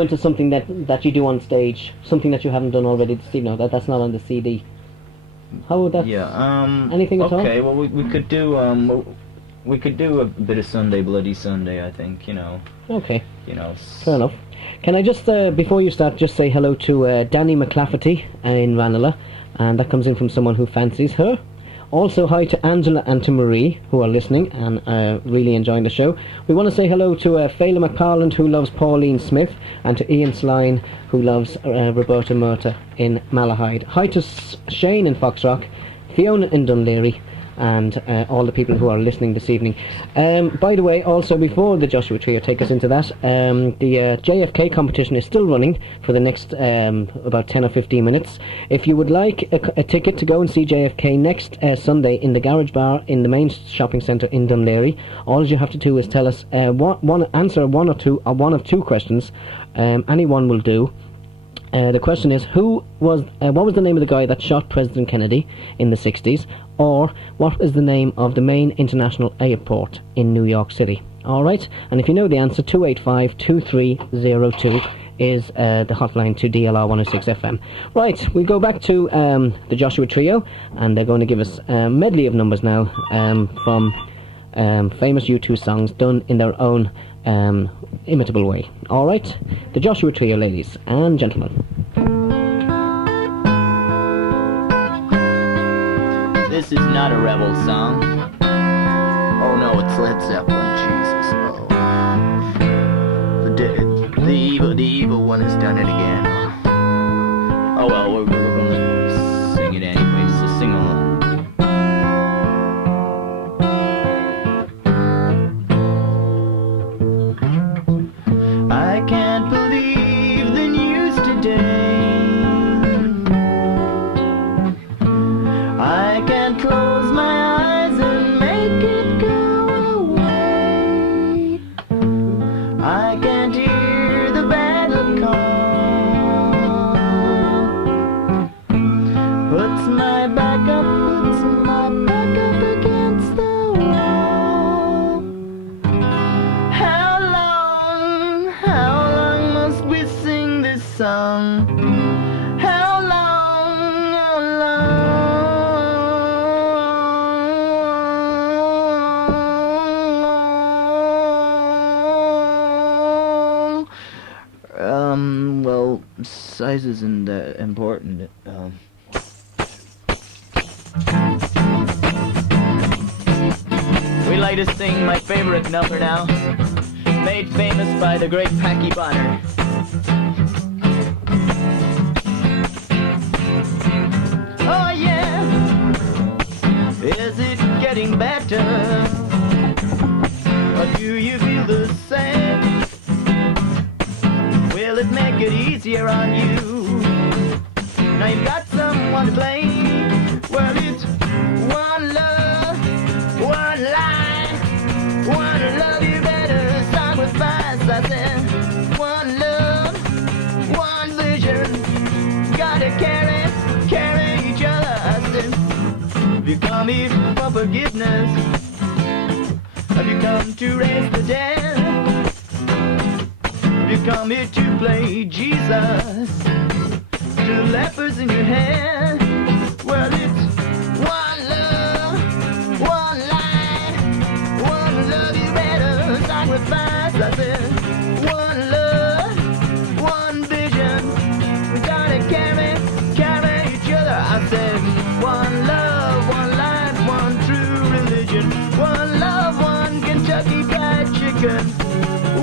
into something that you do on stage, something that you haven't done already this evening. That's not on the CD. How would that? Yeah. Anything at all? Okay. Well, we could do a bit of Sunday Bloody Sunday. I think, you know. Okay. You know. Fair enough. Can I just before you start, just say hello to Danny McClafferty in Ranelagh, and that comes in from someone who fancies her. Also, hi to Angela and to Marie, who are listening and really enjoying the show. We want to say hello to Fela McParland, who loves Pauline Smith, and to Ian Sline, who loves Roberta Murta in Malahide. Hi to Shane in Foxrock, Fiona in Dunleary, and all the people who are listening this evening. By the way, also before the Joshua Trio take us into that, the JFK competition is still running for the next about 10 or 15 minutes. If you would like a ticket to go and see JFK next Sunday in the Garage Bar in the main shopping centre in Dunleary, all you have to do is tell us answer one of two questions. Any one will do. The question is, what was the name of the guy that shot President Kennedy in the 60s? Or what is the name of the main international airport in New York City? Alright, and if you know the answer, 285-2302 is the hotline to DLR 106 FM. Right, we go back to the Joshua Trio, and they're going to give us a medley of numbers now from famous U2 songs done in their own imitable way. Alright, the Joshua Trio, ladies and gentlemen. This is not a rebel song. Oh no, it's Led Zeppelin. Jesus. Oh. The evil one has done it again. Oh well, we're gonna sing it anyway, so sing along. I can't believe the news today. I can't close my eyes and make it go away. I can't hear the battle call. Puts my back up against the wall. How long must we sing this song? How long? Well, size isn't important. We like to sing my favorite number now, made famous by the great Packy Bonner. Oh yeah, is it getting better? Or do you feel the same? Will it make it easier on you? Now you've got someone to blame. Well, it's one love, one life, one love you better sacrifice. I said, one love, one vision. Gotta carry each other. I said, have you come here for forgiveness? Have you come to raise the dead? Have you come here to play Jesus? To lepers in your hand? Well, it's one love, one life, one love you better sacrifice. I said, one love, one vision. We gotta carry each other. I said, one love, one life, one true religion. One love, one Kentucky Fried Chicken.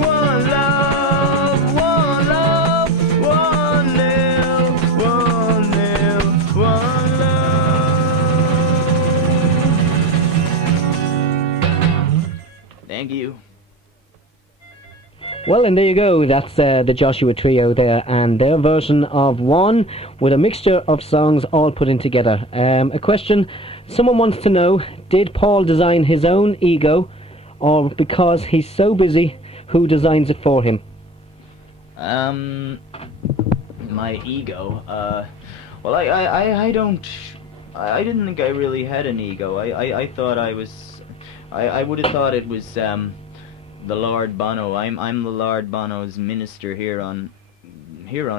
One love, one love, one nail, one nail, one love. Thank you. Well, and there you go. That's the Joshua Trio there, and their version of One, with a mixture of songs all put in together. A question someone wants to know: did Paul design his own ego, or because he's so busy, who designs it for him? My ego. Well, I didn't think I really had an ego. I thought I was. I would have thought it was the Lord Bono. I'm the Lord Bono's minister here on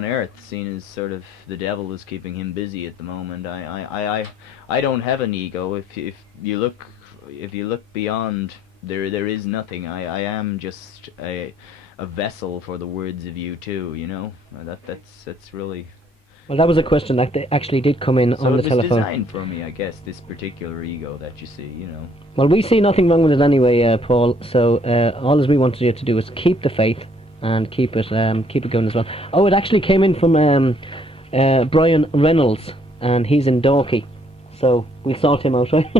Earth, seen as sort of the devil is keeping him busy at the moment. I don't have an ego. If you look beyond, there is nothing. I am just a vessel for the words of U2, you know. That's really. Well, that was a question that actually did come in on the telephone. So it was designed for me, I guess, this particular ego that you see, you know. Well, we see nothing wrong with it anyway, Paul. So all we want you to do is keep the faith and keep it going as well. Oh, it actually came in from Brian Reynolds, and he's in Dorky, so we'll sort him out, right?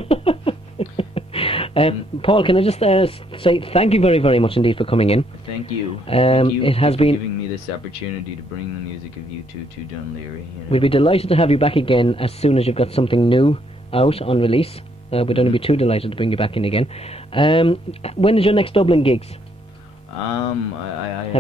Paul, can I just say thank you very, very much indeed for coming in. Thank you. It has been giving me this opportunity to bring the music of U2 to Dunleary. You know? We'd be delighted to have you back again as soon as you've got something new out on release. We'd only be too delighted to bring you back in again. When is your next Dublin gigs? Have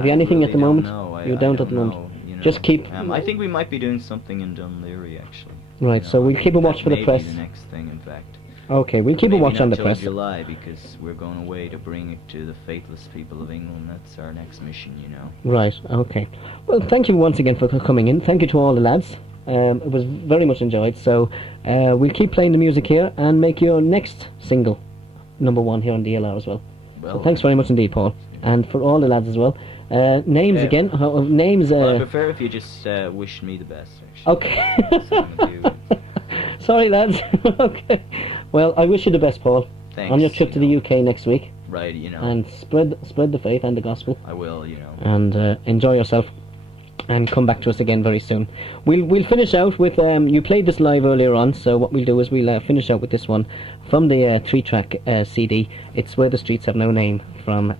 you anything really at the moment? You don't at the moment. Know, you know. Just keep. I think we might be doing something in Dunleary actually. Right. You know, so we'll keep a watch for the press. Maybe the next thing, in fact. Okay, we'll keep a watch on the press. Maybe not till July, because we're going away to bring it to the faithless people of England. That's our next mission, you know. Right, okay. Well, thank you once again for coming in. Thank you to all the lads. It was very much enjoyed. So we'll keep playing the music here and make your next single #1 here on DLR as well. So thanks very much indeed, Paul. And for all the lads as well. Names again? Names. Well, I prefer if you just wish me the best, actually. Okay. Sorry, lads. Okay. Well, I wish you the best, Paul. Thanks. On your trip to the UK next week. Right, you know. And spread the faith and the gospel. I will, you know. And enjoy yourself. And come back to us again very soon. We'll finish out with you played this live earlier on, so what we'll do is we'll finish out with this one from the 3-track CD. It's Where the Streets Have No Name from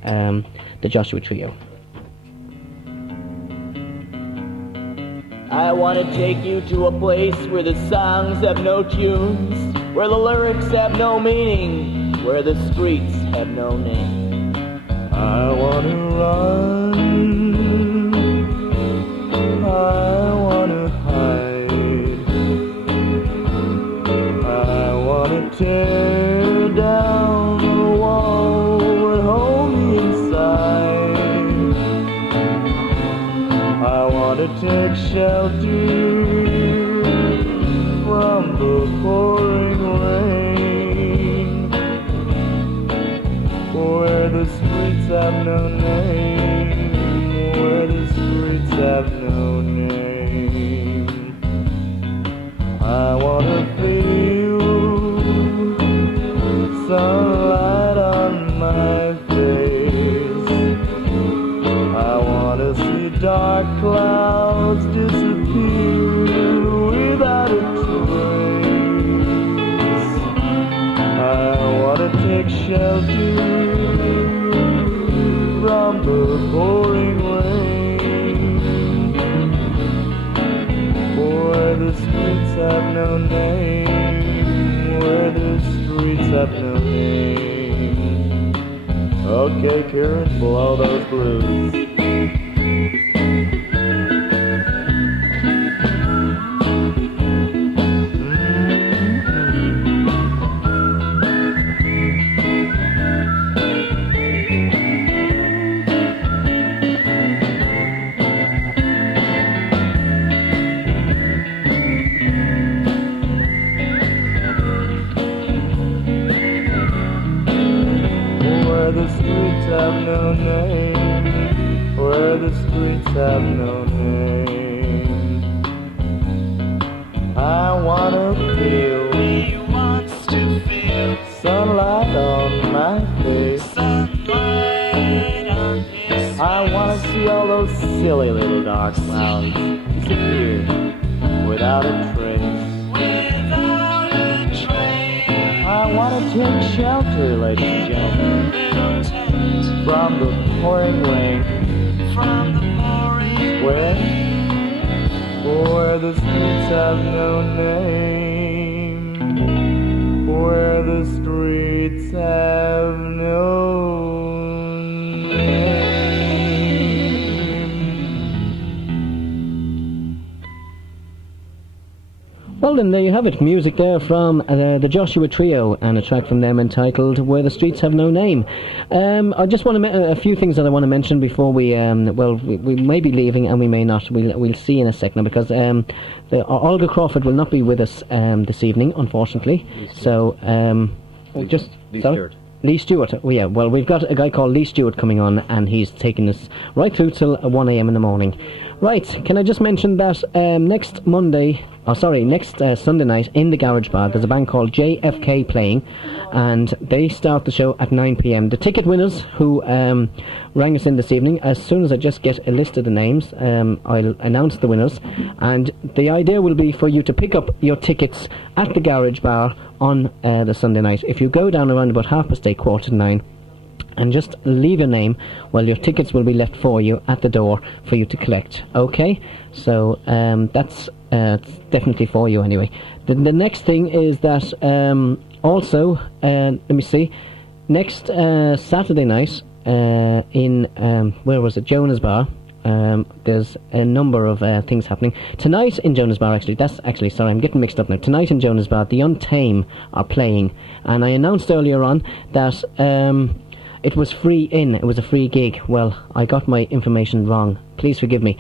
the Joshua Trio. I want to take you to a place where the songs have no tunes, where the lyrics have no meaning, where the streets have no name. I want to run, I want to hide, I want to tear down the wall and hold me inside. I want to take shelter from the pouring rain, where the streets have no name, where the streets have no name. I want to feel sunlight on my face, I want to see dark clouds disappear without a trace. I want to take shelter from the pouring rain, where the have no name. Okay, Karen, blow those blues. Have no name, where the streets have no name. I wanna feel, he wants to feel sunlight on my face. Sunlight on his face. I wanna see all those silly little dark clouds disappear without a trace. Without a trace. I wanna take shelter, ladies and gentlemen, from the pouring rain, from the pouring where the streets have no name, where the streets have no name. Well then, there you have it, music there from the Joshua Trio, and a track from them entitled Where the Streets Have No Name. I just want to a few things that I want to mention before we may be leaving and we may not. We'll see in a second, because Olga Crawford will not be with us this evening, unfortunately. So Lee Stewart. Oh, yeah, well, we've got a guy called Lee Stewart coming on, and he's taking us right through till 1 a.m. in the morning. Right, can I just mention that next Sunday night in the Garage Bar, there's a band called JFK playing, and they start the show at 9 p.m. The ticket winners who rang us in this evening, as soon as I just get a list of the names, I'll announce the winners, and the idea will be for you to pick up your tickets at the Garage Bar on the Sunday night. If you go down around about 8:30, 8:45, and just leave your name, well, your tickets will be left for you at the door for you to collect. Okay, so that's definitely for you anyway. The next thing is that also, let me see, next Saturday night in where was it, Jonah's Bar, there's a number of things happening tonight in Jonah's Bar. Sorry, I'm getting mixed up now. Tonight in Jonah's Bar, the Untamed are playing, and I announced earlier on that it was free in. It was a free gig. Well, I got my information wrong. Please forgive me.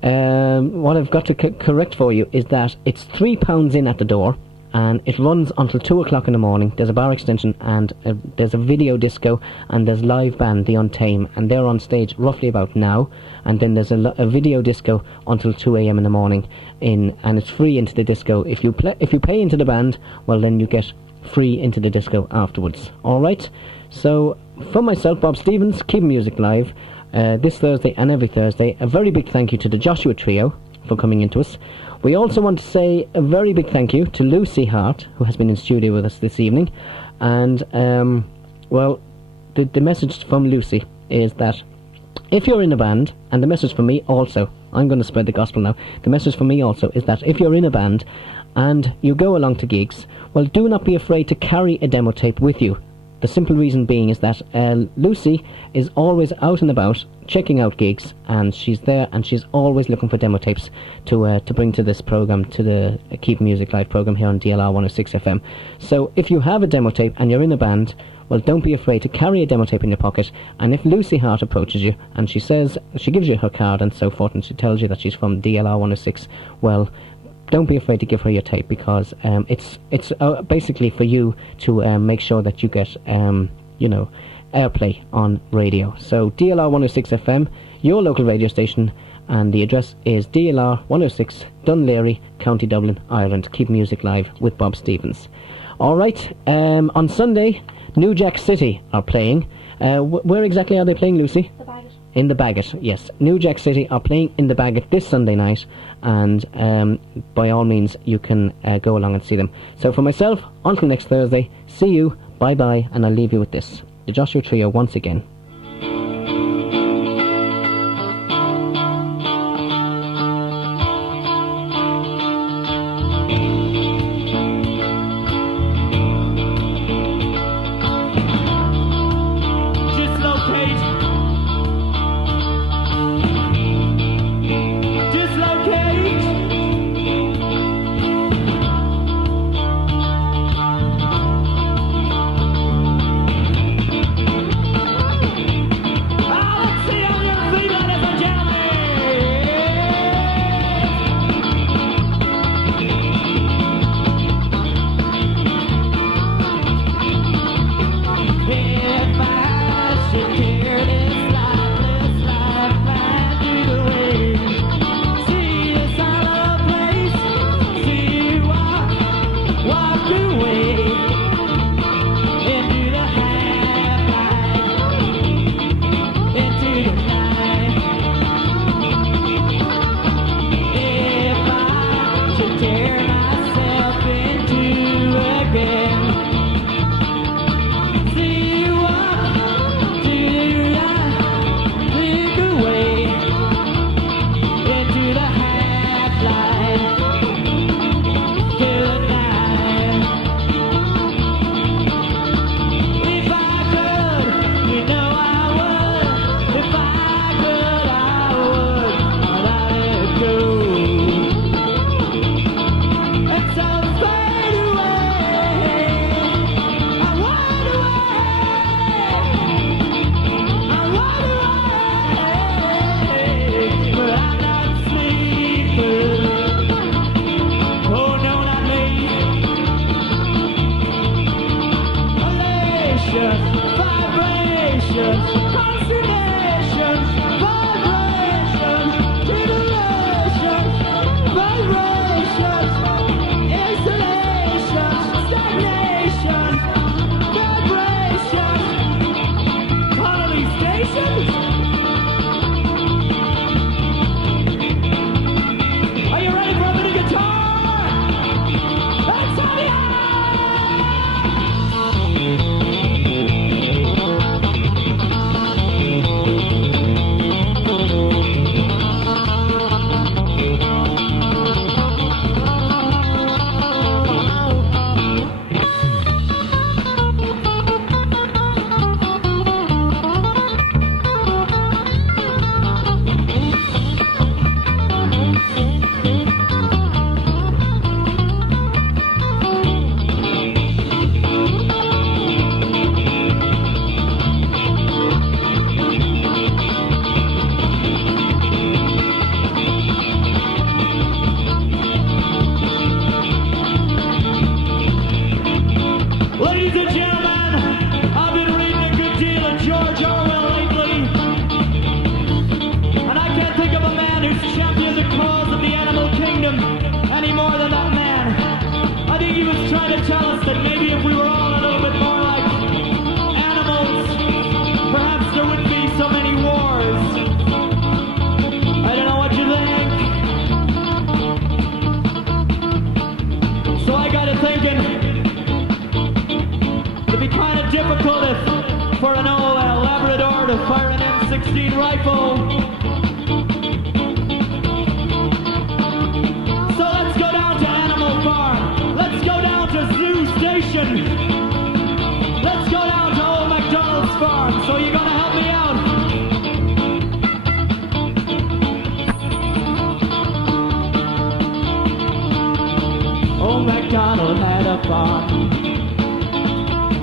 What I've got to correct for you is that it's £3 in at the door, and it runs until 2 o'clock in the morning. There's a bar extension, and there's a video disco, and there's live band, the Untamed, and they're on stage roughly about now. And then there's a video disco until 2 a.m. in the morning, and it's free into the disco. If you pay into the band, well, then you get free into the disco afterwards. All right. So, for myself, Bob Stevens, Keep Music Live, this Thursday and every Thursday, a very big thank you to the Joshua Trio for coming into us. We also want to say a very big thank you to Lucy Hart, who has been in studio with us this evening. And, the message from Lucy is that if you're in a band, and the message from me also, I'm going to spread the gospel now, the message from me also is that if you're in a band and you go along to gigs, well, do not be afraid to carry a demo tape with you. The simple reason being is that Lucy is always out and about checking out gigs, and she's there, and she's always looking for demo tapes to bring to this program, to the Keep Music Live program here on DLR 106 FM. So if you have a demo tape and you're in a band, well, don't be afraid to carry a demo tape in your pocket. And if Lucy Hart approaches you and she gives you her card and so forth, and she tells you that she's from DLR 106, well, don't be afraid to give her your tape, because it's basically for you to make sure that you get airplay on radio. So DLR 106 FM, your local radio station, and the address is DLR 106, Dunleary, County Dublin, Ireland. Keep Music Live with Bob Stevens. All right, on Sunday, New Jack City are playing. Where exactly are they playing, Lucy? The Bagot. In the Bagot, yes. New Jack City are playing in the Bagot this Sunday night, and by all means you can go along and see them. So for myself, until next Thursday, see you, bye bye, and I'll leave you with this, the Joshua Trio once again.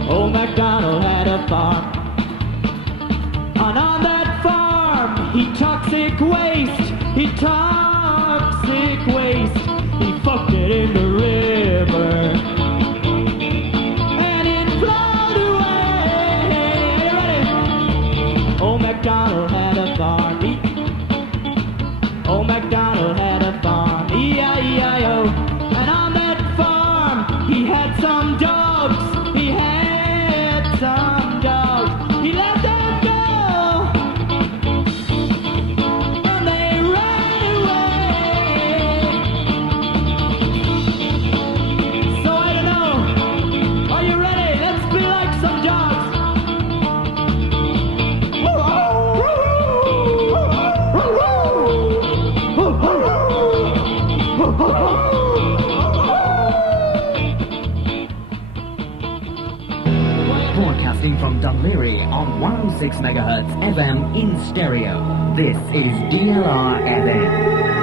Old MacDonald had a farm. And on that farm, he toxic waste. He toxic waste. He fucked it in the river. And it flowed away. Ready? Old MacDonald had a farm. Old MacDonald had a farm. E-I-E-I-O. And on that farm, he had some dogs. He had some dogs. He let them go. And they ran away. So I don't know. Are you ready? Let's be like some dogs. Broadcasting from Dunleary on 106 MHz FM in stereo. This is DLR FM.